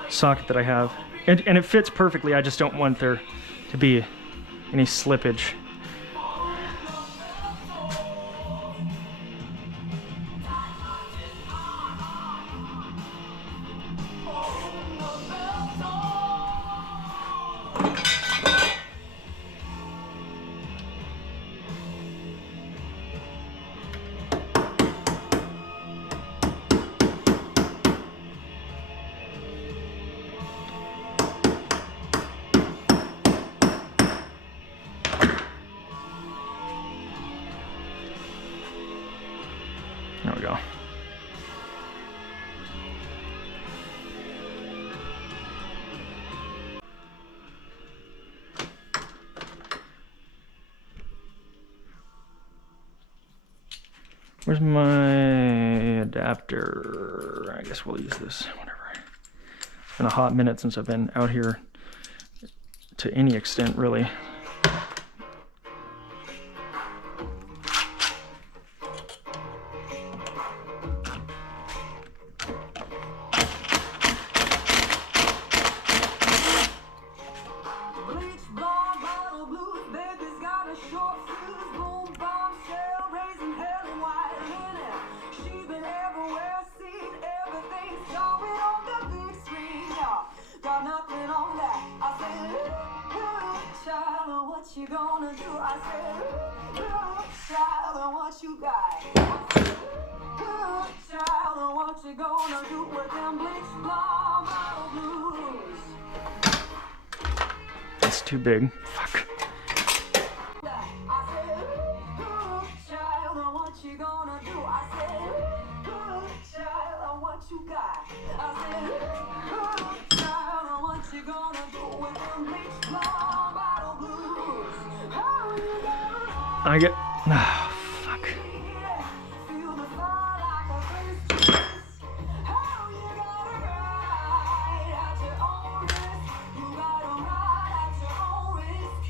socket that I have. And it fits perfectly, I just don't want there to be any slippage. There we go. Where's my adapter? I guess we'll use this, whatever. It's been a hot minute since I've been out here to any extent, really. What you gonna do? I said, child, what you got? I said, child, what you gonna do with them bleach blonde bottle blues? That's too big. Fuck. I said, child, what you gonna do? I said, child, what you got? I said, child, what you gonna do with them bleach blonde bottle blues? How you gonna I get. Ah, fuck. feel the fire like a face juice? How you gotta ride at your own risk? You gotta ride at your own risk.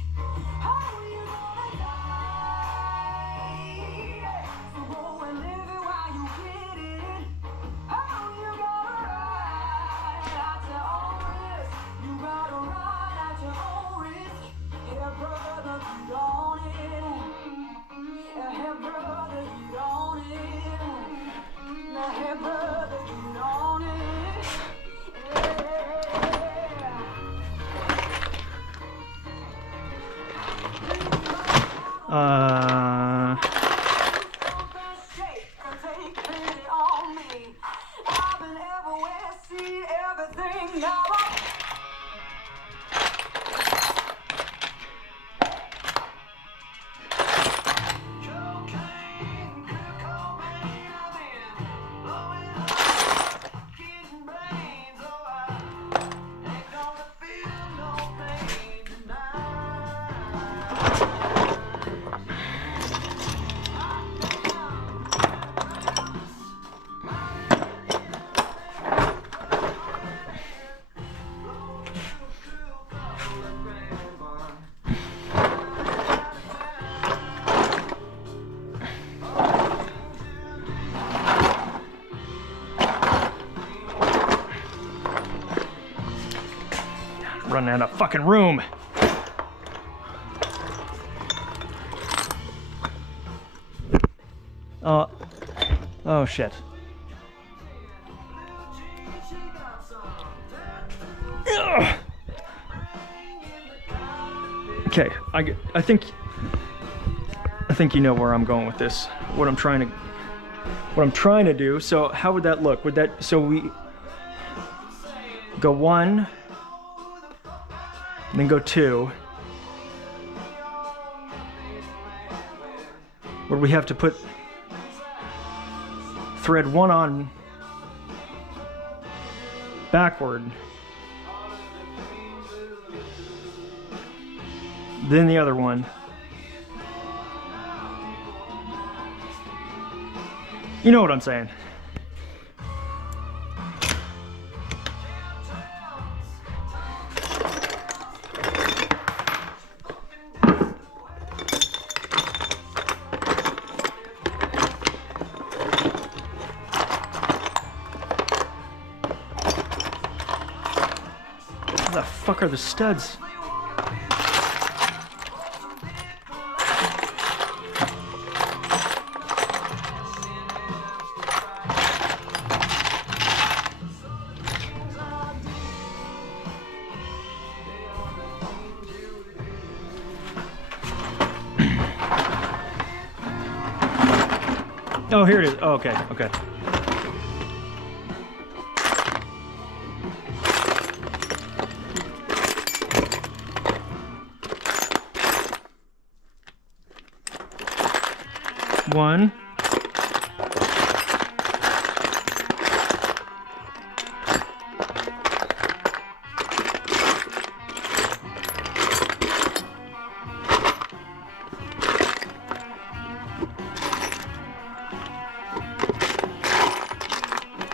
How you gonna die? So go and live it while you get it. How you gotta ride at your own risk? You gotta ride at your own risk. Yeah, brother, get on it. Yeah, brother, get on it. Yeah, brother, get on it. Take pity on me. I've been everywhere, seen everything. Now I'm Running out of fucking room. Oh shit. Ugh. Okay, I think you know where I'm going with this. What I'm trying to do. So how would that look? Would that, so we go 1, then go 2, where we have to put thread 1 on backward, then the other one. You know what I'm saying. Where the fuck are the studs? Oh, here it is. Oh, okay, okay. One.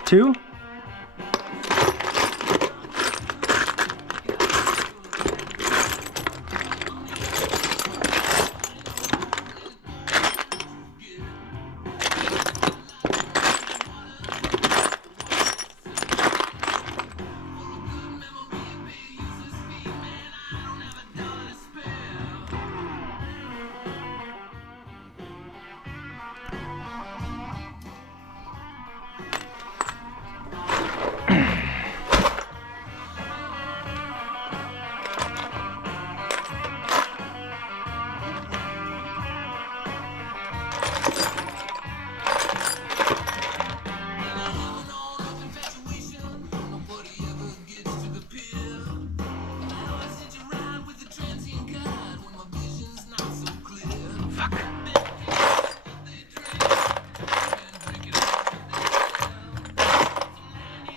Two.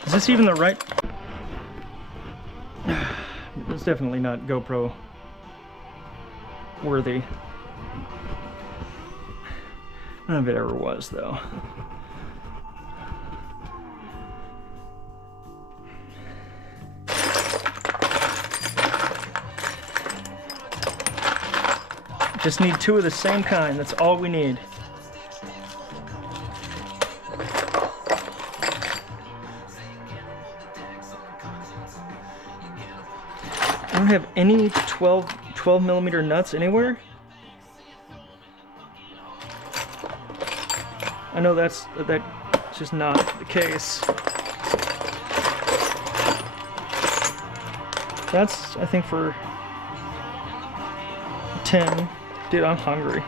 Is this even the right? It's definitely not GoPro worthy. None of it ever was, though. Just need 2 of the same kind. That's all we need. I don't have any 12 millimeter nuts anywhere. I know that's just not the case. That's, I think, for 10. Dude, I'm hungry.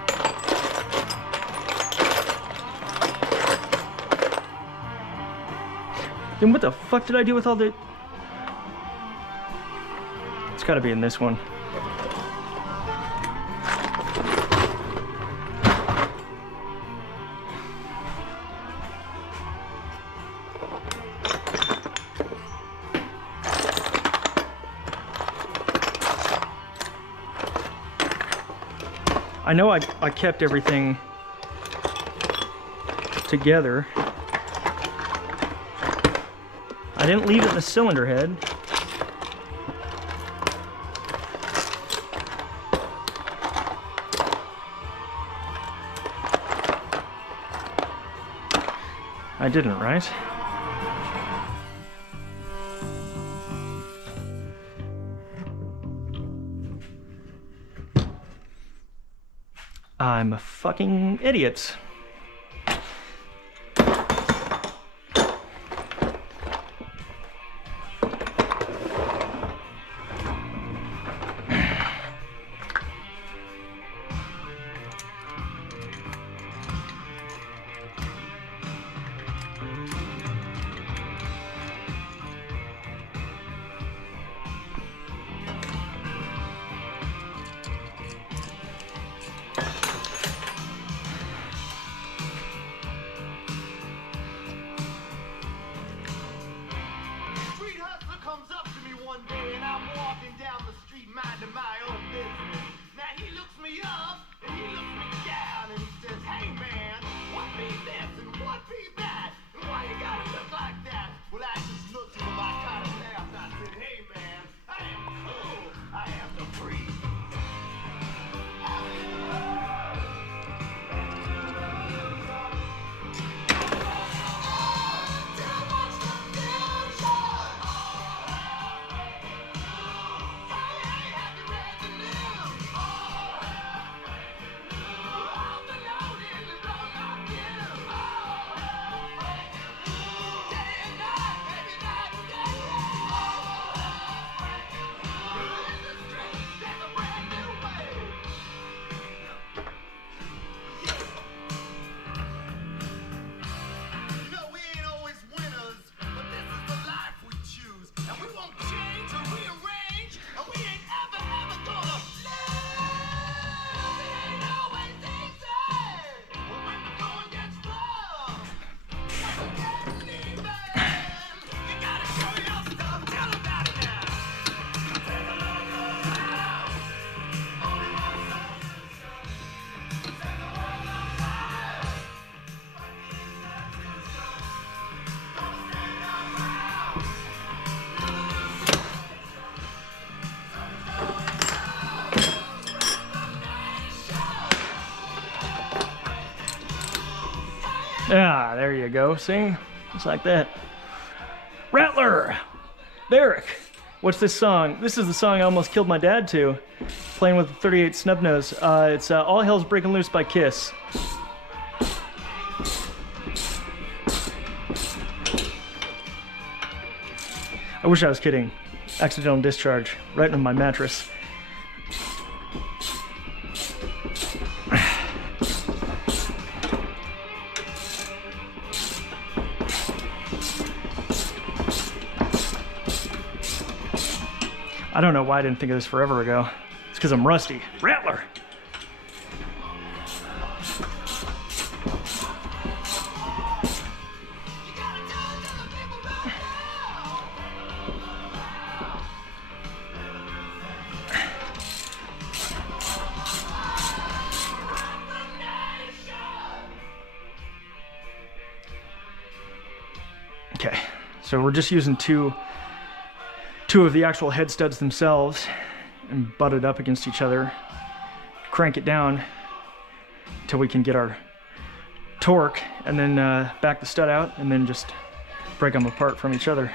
Then what the fuck did I do with all the... It's gotta be in this one. I know I kept everything together. I didn't leave it in the cylinder head. I didn't, right? I'm a fucking idiot. Ah, there you go. See? Just like that. Rattler! Derek, what's this song? This is the song I almost killed my dad to. Playing with the 38 Snubnose. It's All Hell's Breaking Loose by Kiss. I wish I was kidding. Accidental discharge right into my mattress. I don't know why I didn't think of this forever ago. It's because I'm rusty. Rattler! Okay, so we're just using two of the actual head studs themselves and butt it up against each other. Crank it down until we can get our torque, and then back the stud out, and then just break them apart from each other.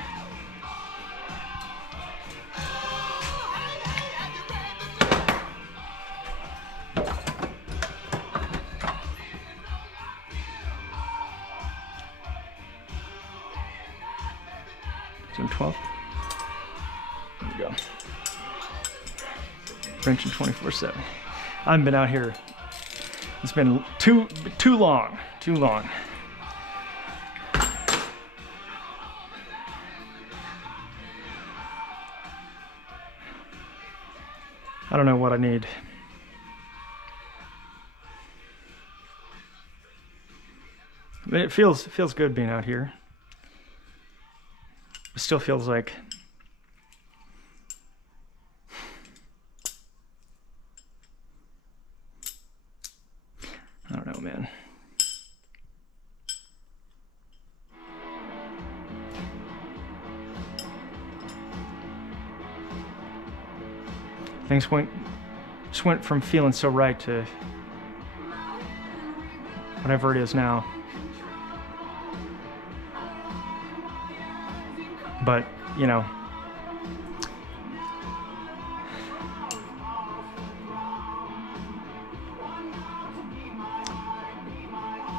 Zoom 12. There we go. Wrenching 24/7. I haven't been out here. It's been too long. Too long. I don't know what I need. I mean, it feels good being out here. It still feels like I don't know, man. Things just went from feeling so right to whatever it is now. But, you know,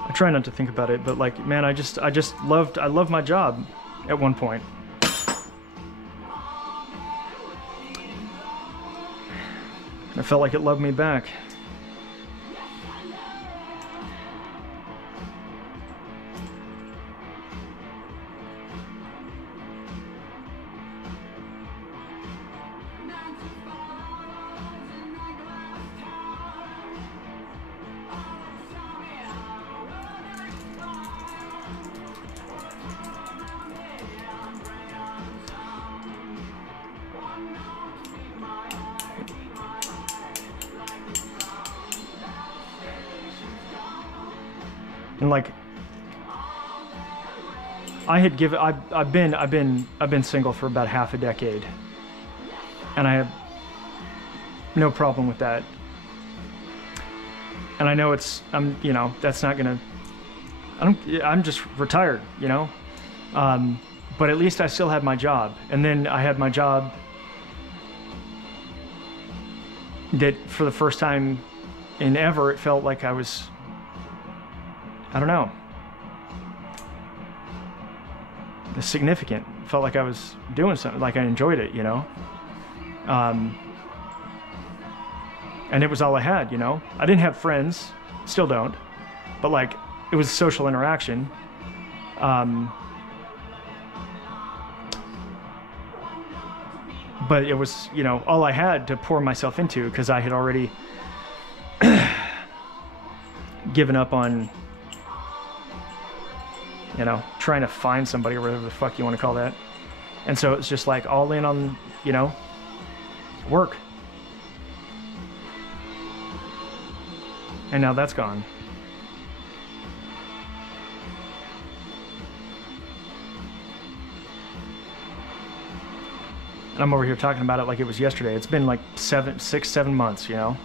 I try not to think about it, but like, man, I loved my job at one point. I felt like it loved me back. And like, I've been single for about half a decade, and I have no problem with that. And I know you know, that's not gonna, I'm just retired, you know? But at least I still had my job. And then I had my job that for the first time in ever, it felt like I was, I don't know, significant. It felt like I was doing something, like I enjoyed it, you know? And it was all I had, you know? I didn't have friends, still don't, but like, it was social interaction. But it was, you know, all I had to pour myself into, because I had already given up on, you know, trying to find somebody or whatever the fuck you want to call that. And so it's just like all in on, you know, work. And now that's gone. And I'm over here talking about it like it was yesterday. It's been like 6, 7 months, you know?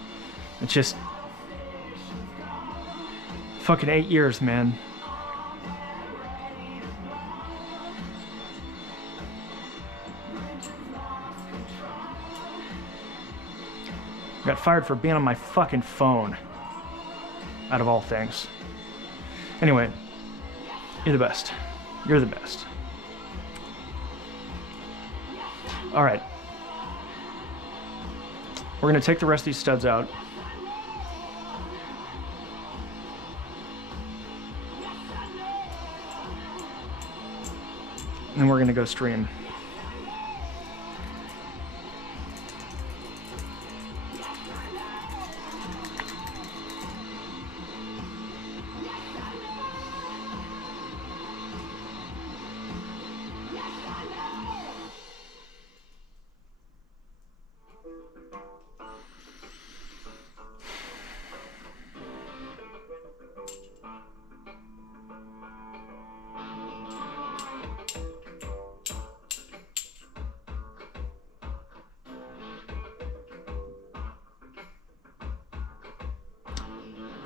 It's just fucking 8 years, man. Got fired for being on my fucking phone. Out of all things. Anyway, you're the best. You're the best. All right. We're gonna take the rest of these studs out. And then we're gonna go stream.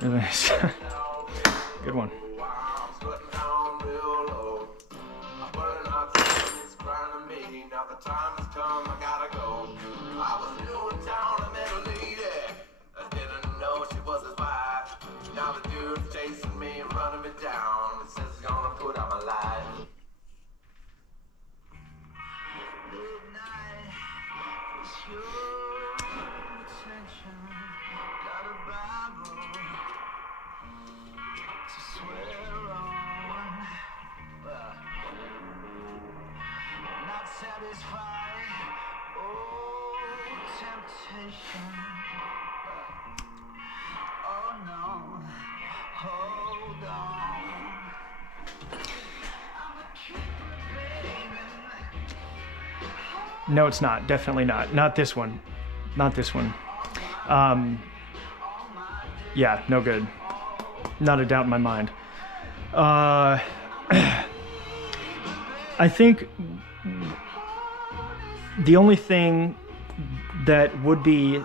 Nice. Good one. No, it's not. Definitely not. Not this one. Not this one. Yeah, no good. Not a doubt in my mind. I think the only thing that would be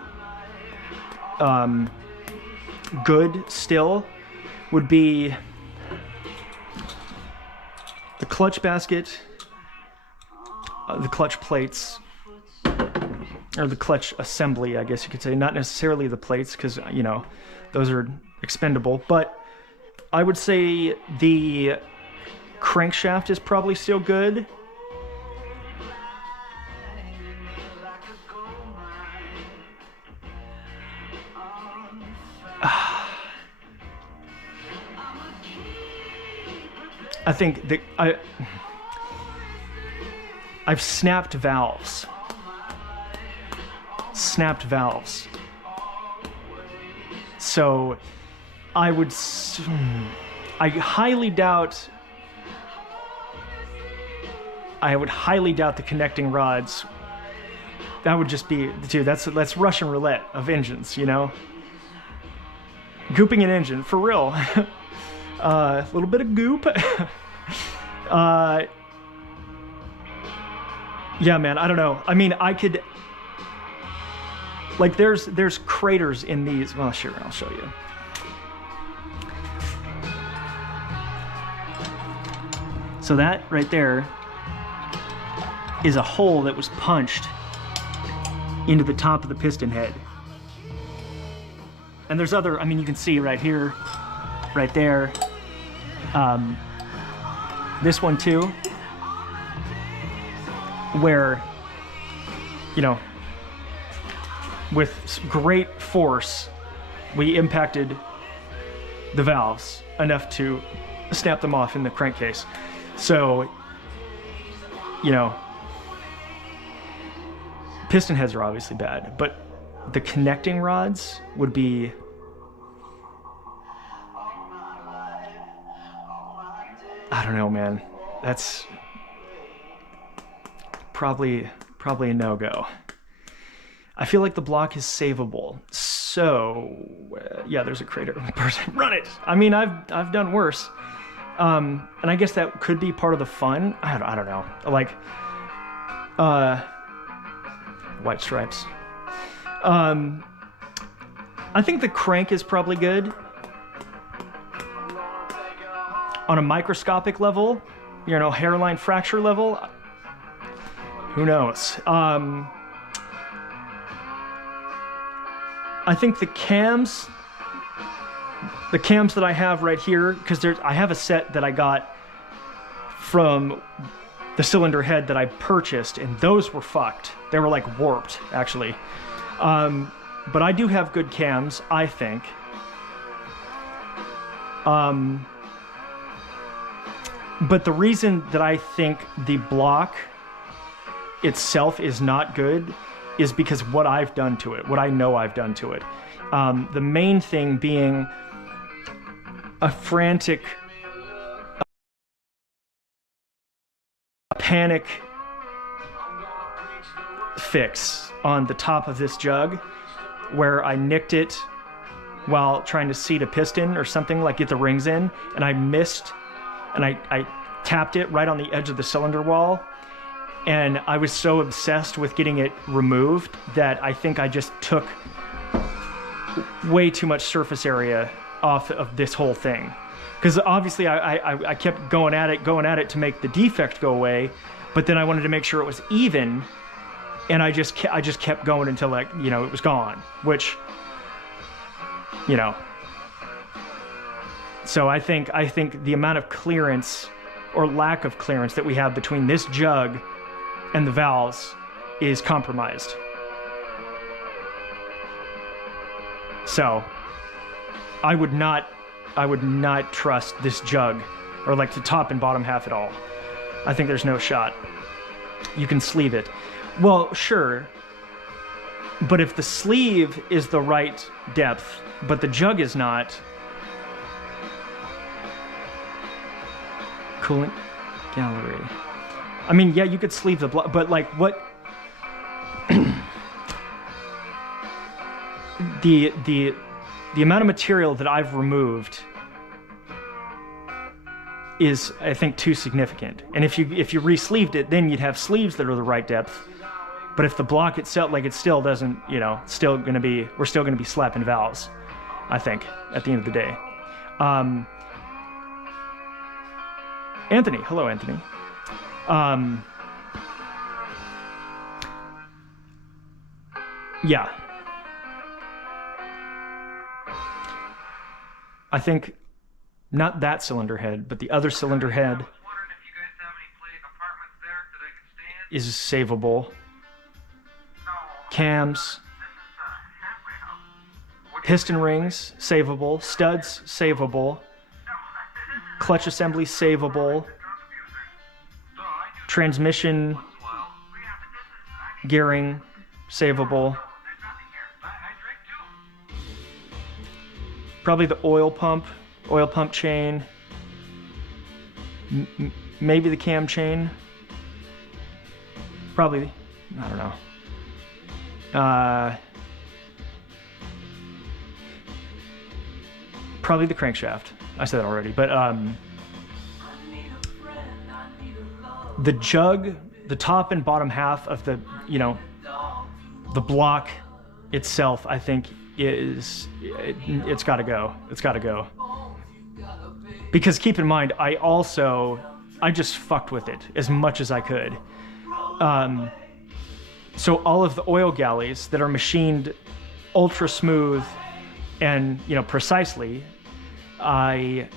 good still would be the clutch basket, the clutch plates, or the clutch assembly, I guess you could say. Not necessarily the plates, because, you know, those are expendable, but I would say the crankshaft is probably still good. I think I've snapped valves. Snapped valves. So I would, I highly doubt, the connecting rods. That would just be, dude, that's Russian roulette of engines, you know? Gooping an engine, for real. A little bit of goop. Yeah, man, I don't know. I mean, I could, like, there's craters in these. Well, sure, I'll show you. So that right there is a hole that was punched into the top of the piston head. And there's other, I mean, you can see right here, right there. This one too, where, you know, with great force, we impacted the valves enough to snap them off in the crankcase. So, you know, piston heads are obviously bad, but the connecting rods would be, I don't know, man. That's probably a no-go. I feel like the block is savable. So, yeah, there's a crater. Run it! I mean, I've done worse. And I guess that could be part of the fun. I don't know. Like, white stripes. I think the crank is probably good. On a microscopic level, you know, hairline fracture level, who knows? I think the cams that I have right here, because I have a set that I got from the cylinder head that I purchased, and those were fucked. They were like warped, actually. But I do have good cams, I think. But the reason that I think the block itself is not good is because what I've done to it, what I know I've done to it. The main thing being a frantic, panic fix on the top of this jug where I nicked it while trying to seat a piston or something, like get the rings in, and I missed, and I tapped it right on the edge of the cylinder wall, and I was so obsessed with getting it removed that I think I just took way too much surface area off of this whole thing. Because obviously I kept going at it to make the defect go away, but then I wanted to make sure it was even, and I just kept going until, like, you know, it was gone, which, you know. So I think the amount of clearance or lack of clearance that we have between this jug and the valves is compromised. So I would not trust this jug, or like the top and bottom half at all. I think there's no shot. You can sleeve it. Well, sure. But if the sleeve is the right depth, but the jug is not, coolant gallery. I mean, yeah, you could sleeve the block, but like what? the amount of material that I've removed is, I think, too significant. And if you re-sleeved it, then you'd have sleeves that are the right depth. But if the block itself, like, it still doesn't, you know, we're still gonna be slapping valves, I think, at the end of the day. Anthony, hello, Anthony. Yeah. I think not that cylinder head, but the other cylinder head is savable. Cams, piston rings, savable. Studs, savable. Clutch assembly, savable. Transmission gearing, savable. Probably the oil pump chain. Maybe the cam chain. Probably, I don't know. Probably the crankshaft. I said that already, but the jug, the top and bottom half of the, you know, the block itself, I think it's got to go. It's got to go. Because keep in mind, I just fucked with it as much as I could. So all of the oil galleys that are machined ultra smooth and, you know, precisely, I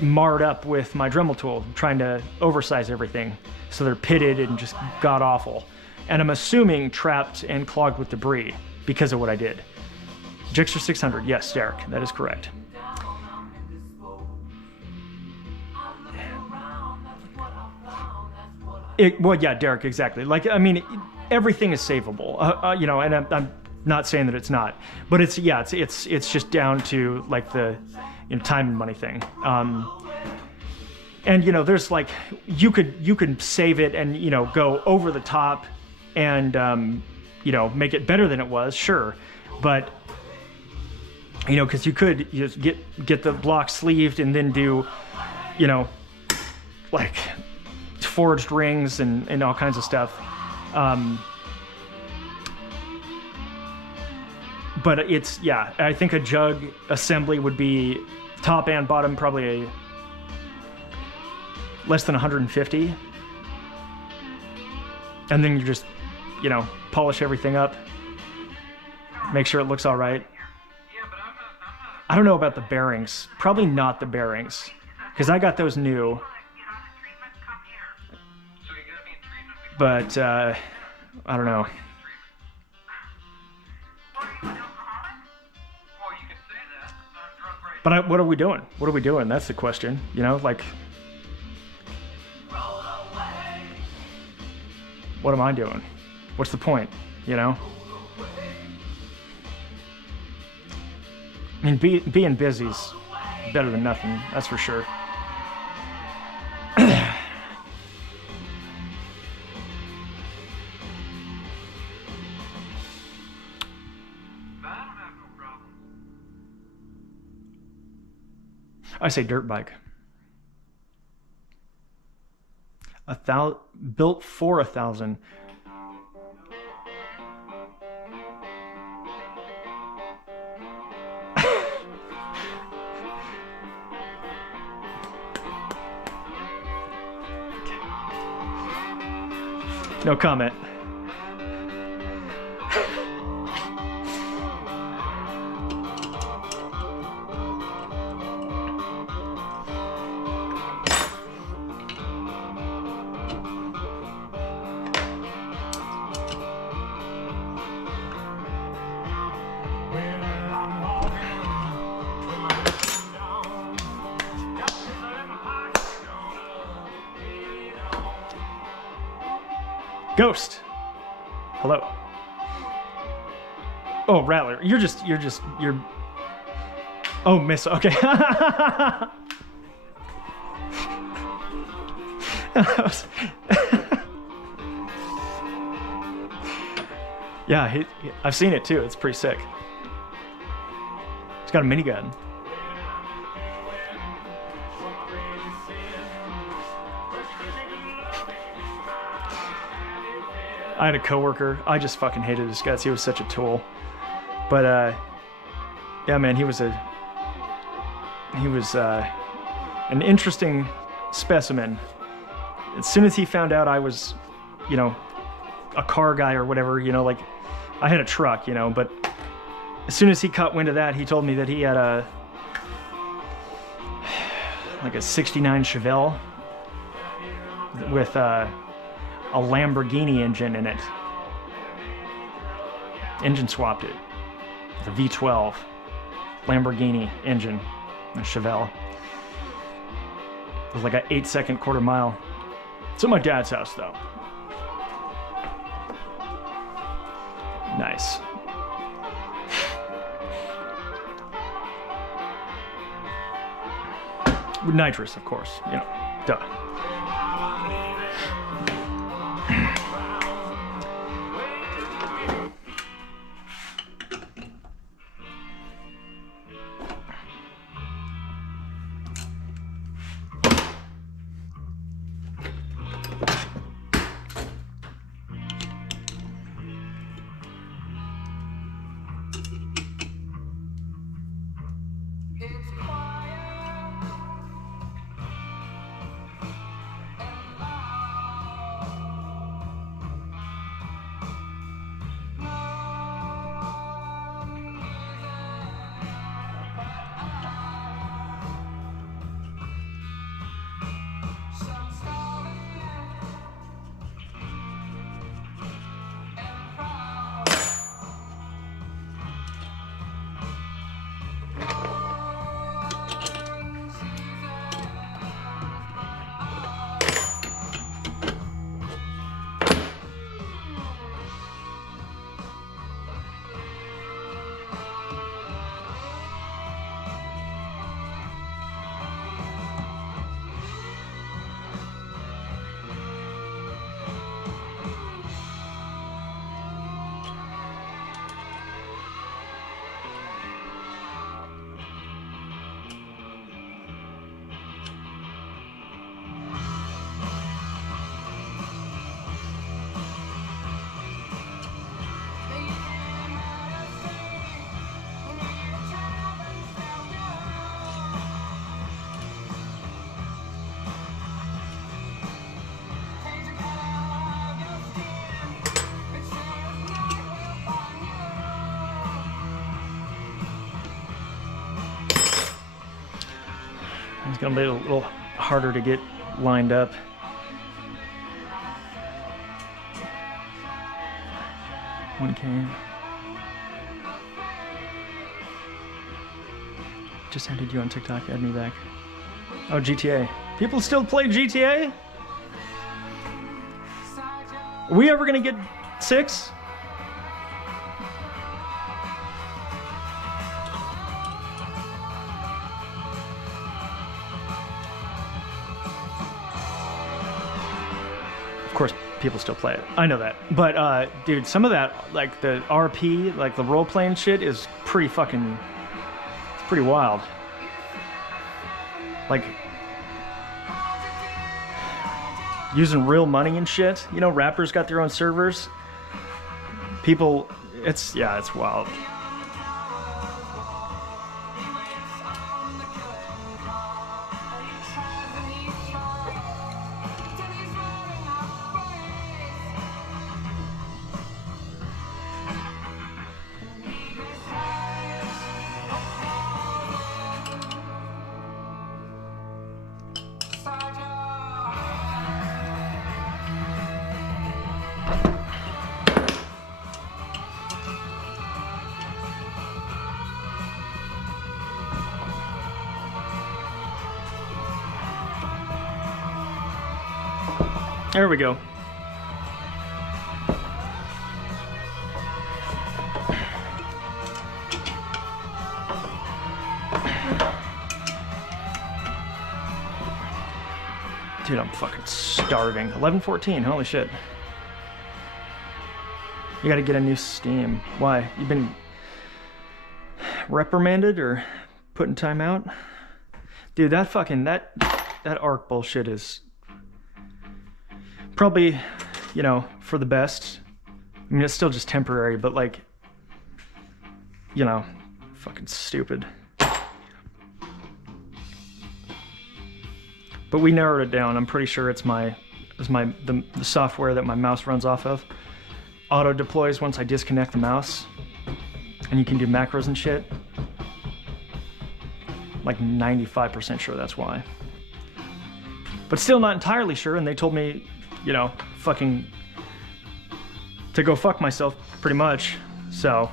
marred up with my Dremel tool, trying to oversize everything so they're pitted and just god awful. And I'm assuming trapped and clogged with debris because of what I did. Gixxer 600, yes, Derek, that is correct. Well, yeah, Derek, exactly. Like, I mean, everything is savable, you know, and I'm not saying that it's not, but it's just down to, like, the, you know, time and money thing. And, you know, there's, like, you could save it and, you know, go over the top and, you know, make it better than it was, sure. But, you know, because you could just get the block sleeved and then do, you know, like, forged rings and all kinds of stuff. But it's, yeah, I think a jug assembly would be top and bottom probably a less than 150. And then you just, you know, polish everything up. Make sure it looks all right. I don't know about the bearings. Probably not the bearings, because I got those new. But I don't know. But what are we doing? What are we doing? That's the question. You know, like, what am I doing? What's the point? You know? I mean, being busy's better than nothing. That's for sure. I say dirt bike. Built for 1,000. No comment. Ghost. Hello. Oh, Rattler. You're. Oh, Miss. Okay. Yeah, I've seen it too. It's pretty sick. He's got a minigun. I had a coworker. I just fucking hated his guts. He was such a tool. But yeah, man, he was an interesting specimen. As soon as he found out I was, you know, a car guy or whatever, you know, like I had a truck, you know, but as soon as he caught wind of that, he told me that he had a 69 Chevelle with a Lamborghini engine in it. Engine swapped it. The V12 Lamborghini engine, a Chevelle. It was like an 8-second quarter mile. It's at my dad's house though. Nice. With nitrous, of course, you know, duh. It's quiet. It's gonna be a little harder to get lined up. $1K. Just added you on TikTok, add me back. Oh, GTA. People still play GTA? Are we ever gonna get 6? Of course, people still play it. I know that. But, dude, some of that, like the RP, like the role-playing shit is pretty fucking... It's pretty wild. Like... using real money and shit. You know, rappers got their own servers. People... It's wild. There we go. Dude, I'm fucking starving. 11:14, holy shit. You gotta get a new Steam. Why? You've been reprimanded or put in timeout? Dude, that fucking, that ARC bullshit is probably, you know, for the best. I mean, it's still just temporary, but like, you know, fucking stupid. But we narrowed it down. I'm pretty sure it's the software that my mouse runs off of. Auto deploys once I disconnect the mouse, and you can do macros and shit. Like 95% sure that's why. But still not entirely sure, and they told me, you know, fucking to go fuck myself, pretty much. So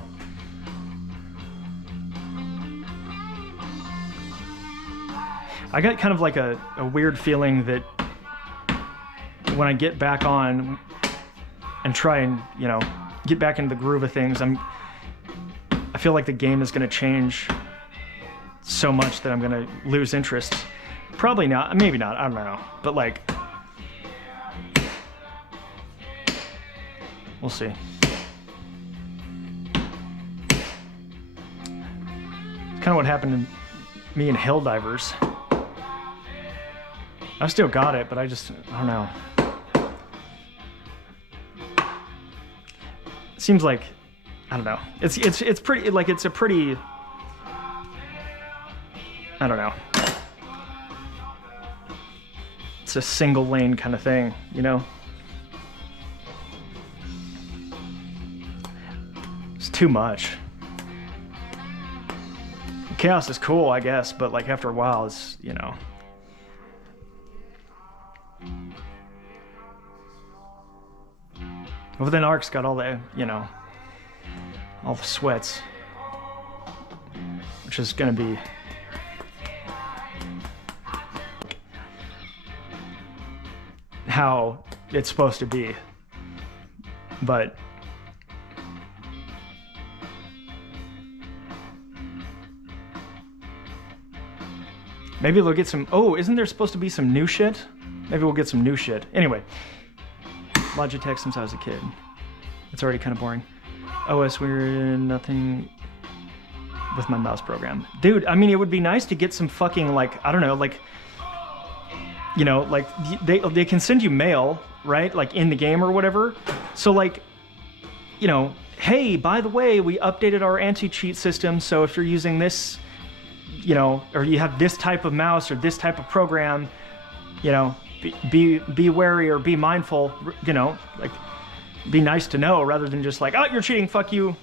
I got kind of like a weird feeling that when I get back on and try and, you know, get back into the groove of things, I feel like the game is gonna change so much that I'm gonna lose interest. Probably not, maybe not, I don't know. But like, we'll see. It's kind of what happened to me in Helldivers. I still got it, but I don't know. It seems like, I don't know. It's pretty, like it's a pretty, I don't know. It's a single lane kind of thing, you know? It's too much. Chaos is cool, I guess, but like after a while, it's, you know. Well, then Ark's got all the, you know, all the sweats, which is gonna be how it's supposed to be, but maybe they'll get some, oh, isn't there supposed to be some new shit? Maybe we'll get some new shit. Anyway, Logitech since I was a kid. It's already kind of boring. OS weird, nothing with my mouse program. Dude, I mean, it would be nice to get some fucking, like, I don't know, like, you know, like, they can send you mail, right? Like, in the game or whatever. So, like, you know, hey, by the way, we updated our anti-cheat system, so if you're using this, you know, or you have this type of mouse or this type of program, you know, be wary or be mindful, you know, like, be nice to know rather than just like, oh, you're cheating, fuck you.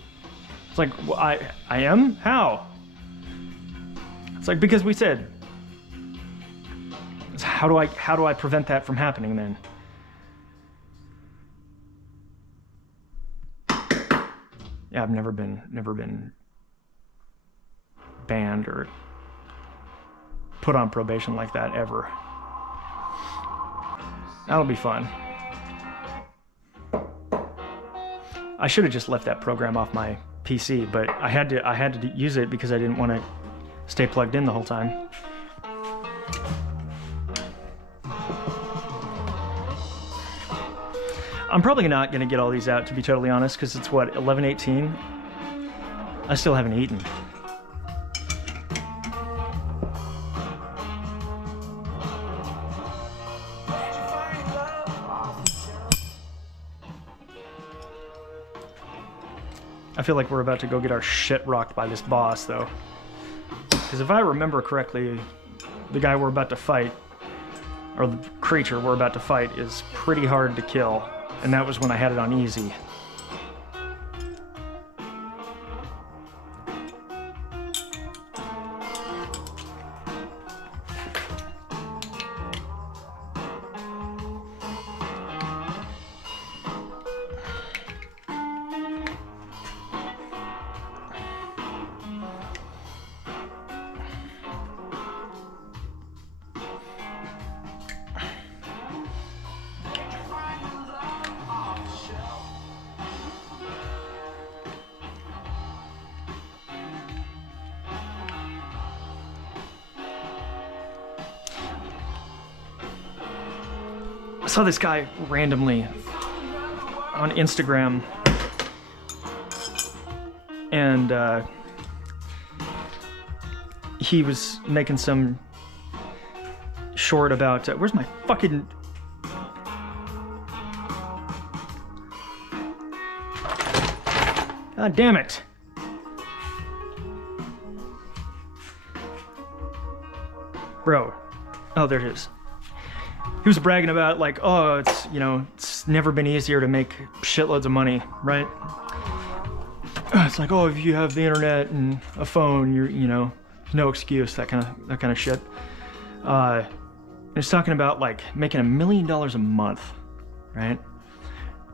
It's like, well, I am? How? It's like, because we said, So how do I prevent that from happening then? Yeah, I've never been banned or put on probation like that ever. That'll be fun. I should have just left that program off my PC, but I had to use it because I didn't want to stay plugged in the whole time. I'm probably not going to get all these out, to be totally honest, because it's what, 11:18? I still haven't eaten. I feel like we're about to go get our shit rocked by this boss, though. Because if I remember correctly, the guy we're about to fight, or the creature we're about to fight, is pretty hard to kill. And that was when I had it on easy. I saw this guy randomly on Instagram, and he was making some short about where's my fucking God damn it. Bro. Oh, there it is. He was bragging about like, oh, it's, you know, it's never been easier to make shitloads of money, right? It's like, oh, if you have the internet and a phone, you know, no excuse, that kind of shit. He's talking about like making $1 million a month, right?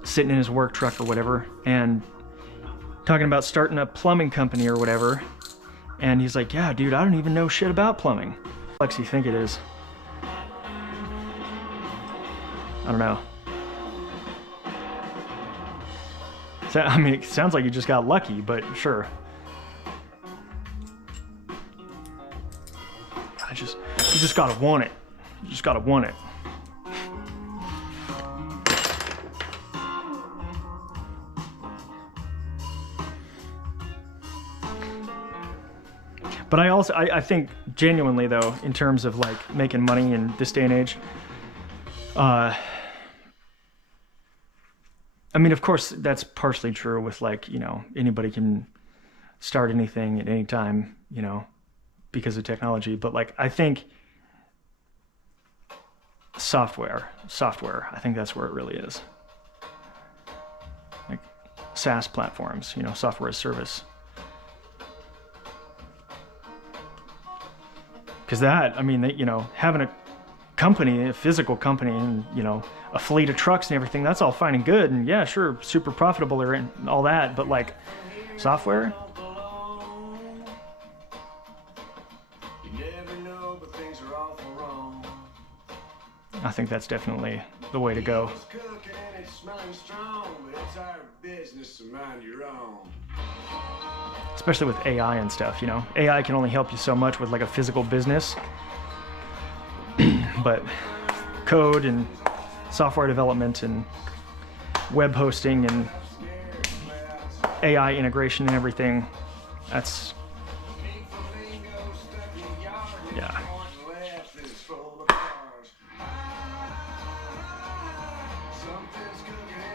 Sitting in his work truck or whatever, and talking about starting a plumbing company or whatever. And he's like, yeah, dude, I don't even know shit about plumbing. What do you think it is? I don't know. So, I mean, it sounds like you just got lucky, but sure. You just gotta want it. You just gotta want it. But I think genuinely though, in terms of like making money in this day and age, I mean, of course, that's partially true with like, you know, anybody can start anything at any time, you know, because of technology. But like, I think software, I think that's where it really is. Like SaaS platforms, you know, software as service. Because that, I mean, you know, having a company, a physical company, and, you know, a fleet of trucks and everything, that's all fine and good, and yeah, sure, super profitable and all that, but like software, I think that's definitely the way to go. Especially with AI and stuff, you know, AI can only help you so much with like a physical business, but code and software development and web hosting and AI integration and everything, that's, yeah.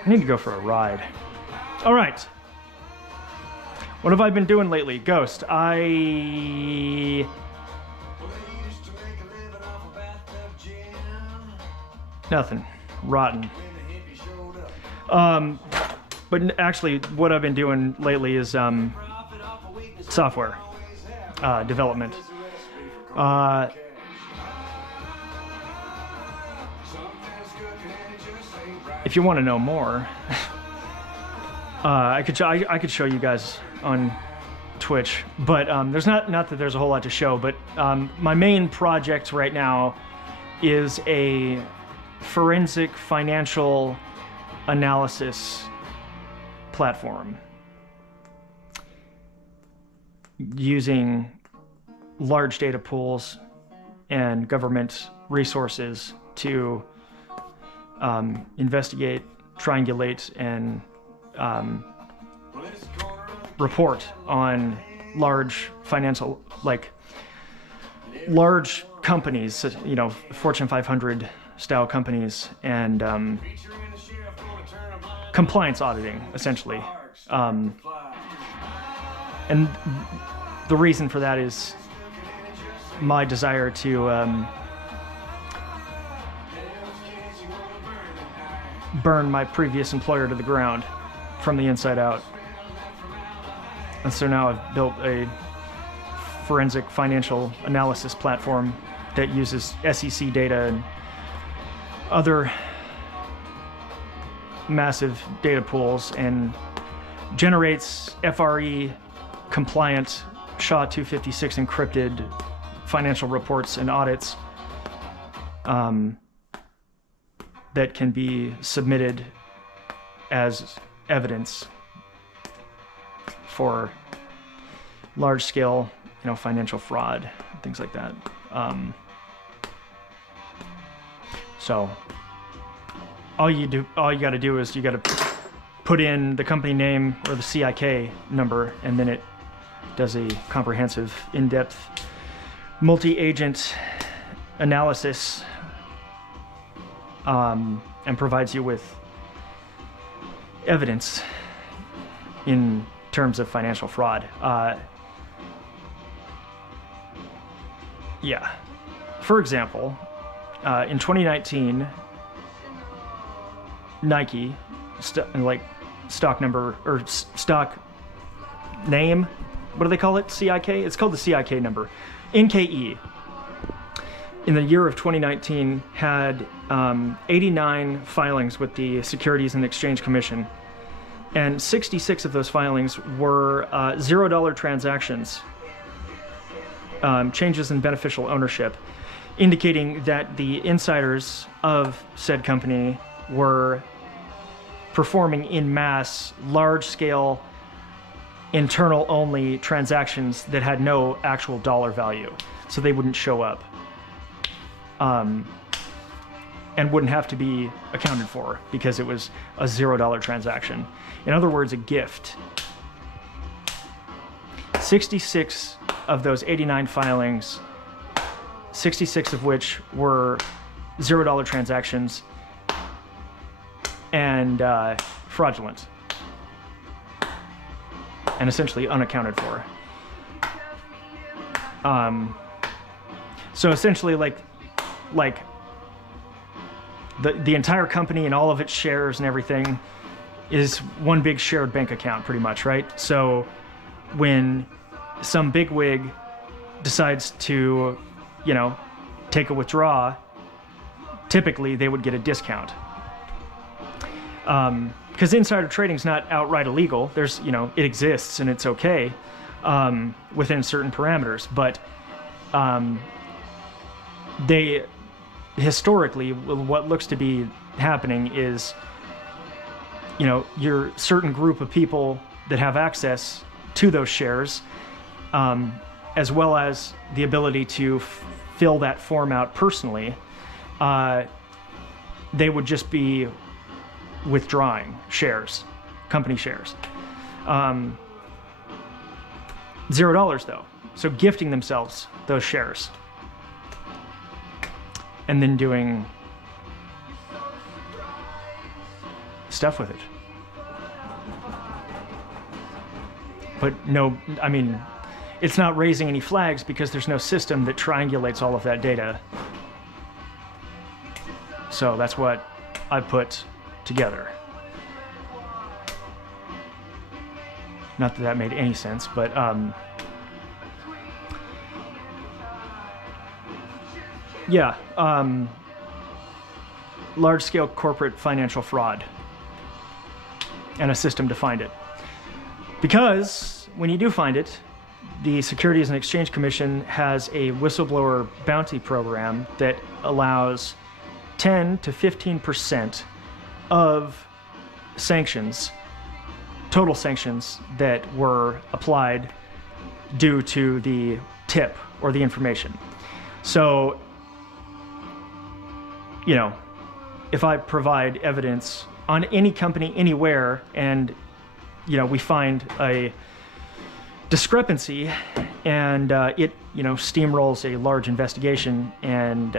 I need to go for a ride. All right. What have I been doing lately? Ghost, nothing. Rotten. But actually, what I've been doing lately is software if you want to know more, I could show you guys on Twitch, but there's not that there's a whole lot to show. But my main project right now is a forensic financial analysis platform using large data pools and government resources to investigate, triangulate, and report on large financial, like large companies, you know, Fortune 500 style companies, and compliance auditing, essentially. And the reason for that is my desire to burn my previous employer to the ground from the inside out. And so now I've built a forensic financial analysis platform that uses SEC data and other massive data pools and generates FRE compliant SHA-256 encrypted financial reports and audits that can be submitted as evidence for large-scale, you know, financial fraud, things like that. So all you got to do is you got to put in the company name or the CIK number, and then it does a comprehensive, in-depth, multi-agent analysis and provides you with evidence in terms of financial fraud. Yeah. For example, in 2019, Nike, stock number, or stock name, what do they call it? CIK? It's called the CIK number. NKE, in the year of 2019, had 89 filings with the Securities and Exchange Commission, and 66 of those filings were $0 transactions, changes in beneficial ownership, indicating that the insiders of said company were performing in mass, large-scale, internal-only transactions that had no actual dollar value, so they wouldn't show up. And wouldn't have to be accounted for because it was a $0 transaction. In other words, a gift. 66 of those 89 filings, 66 of which were $0 transactions and fraudulent and essentially unaccounted for. So essentially, like the entire company and all of its shares and everything is one big shared bank account, pretty much, right? So when some bigwig decides to, you know, take a withdrawal, typically they would get a discount. Because insider trading is not outright illegal. There's, you know, it exists and it's okay within certain parameters, but they historically, what looks to be happening is, you know, your certain group of people that have access to those shares, as well as the ability to fill that form out personally, they would just be withdrawing shares, company shares. $0 though, so gifting themselves those shares and then doing stuff with it. But no, I mean, it's not raising any flags because there's no system that triangulates all of that data. So that's what I put together. Not that that made any sense, but yeah. large-scale corporate financial fraud and a system to find it. Because when you do find it, the Securities and Exchange Commission has a whistleblower bounty program that allows 10 to 15% of sanctions, total sanctions that were applied due to the tip or the information. So, you know, if I provide evidence on any company anywhere and, you know, we find a discrepancy and it, you know, steamrolls a large investigation and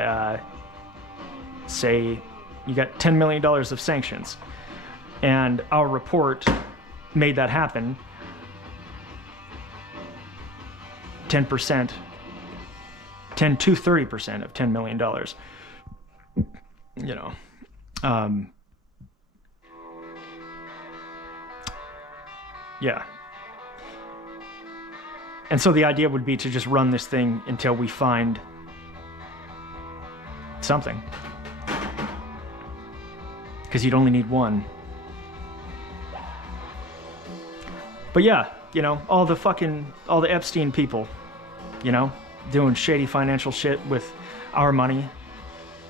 say you got $10 million of sanctions and our report made that happen, 10%, 10 to 30% of $10 million, you know, yeah. And so the idea would be to just run this thing until we find something. Because you'd only need one. But yeah, you know, all the Epstein people, you know, doing shady financial shit with our money,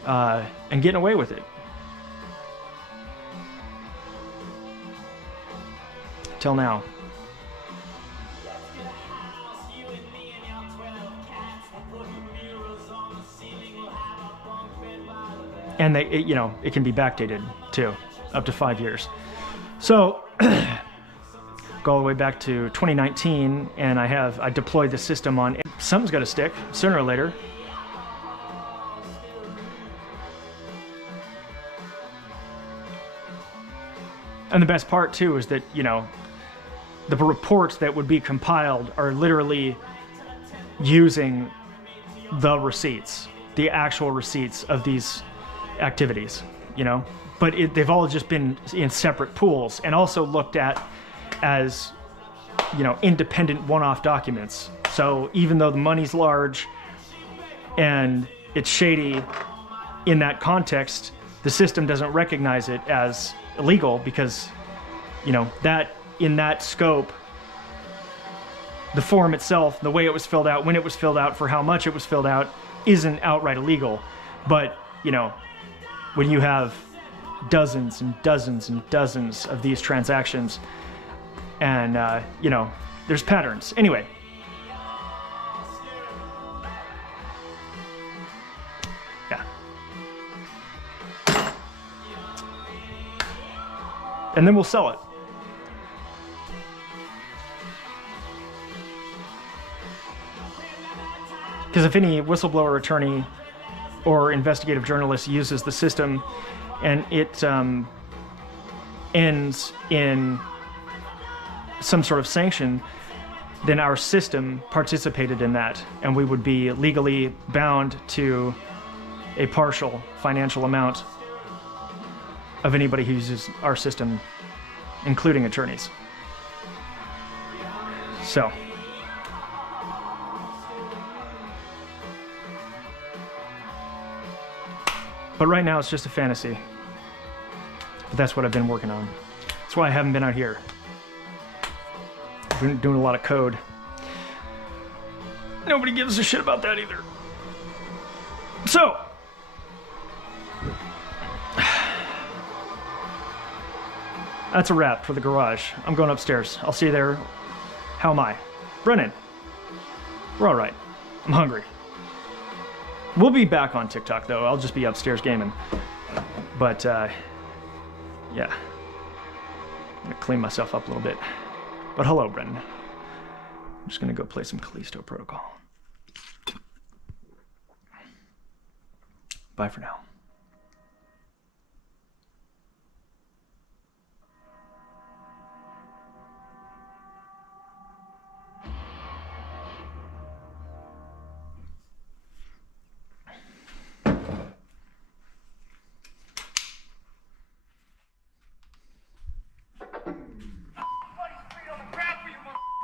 and getting away with it. Till now. And you know, it can be backdated too, up to 5 years. So go all the way back to 2019, and I deployed the system on. Something's got to stick sooner or later. And the best part too is that, you know, the reports that would be compiled are literally using the receipts, the actual receipts of these activities, you know, but they've all just been in separate pools and also looked at as, you know, independent one-off documents. So even though the money's large and it's shady in that context, the system doesn't recognize it as illegal because, you know, that in that scope, the form itself, the way it was filled out, when it was filled out, for how much it was filled out, isn't outright illegal. But, you know, when you have dozens and dozens and dozens of these transactions and, you know, there's patterns. Anyway. Yeah. And then we'll sell it. Because if any whistleblower attorney or investigative journalist uses the system and it ends in some sort of sanction, then our system participated in that, and we would be legally bound to a partial financial amount of anybody who uses our system, including attorneys. So. But right now it's just a fantasy. But that's what I've been working on. That's why I haven't been out here. I've been doing a lot of code. Nobody gives a shit about that either. So. That's a wrap for the garage. I'm going upstairs. I'll see you there. How am I? Brennan. We're all right. I'm hungry. We'll be back on TikTok, though. I'll just be upstairs gaming. But, yeah. I'm gonna clean myself up a little bit. But hello, Brendan. I'm just gonna go play some Callisto Protocol. Bye for now.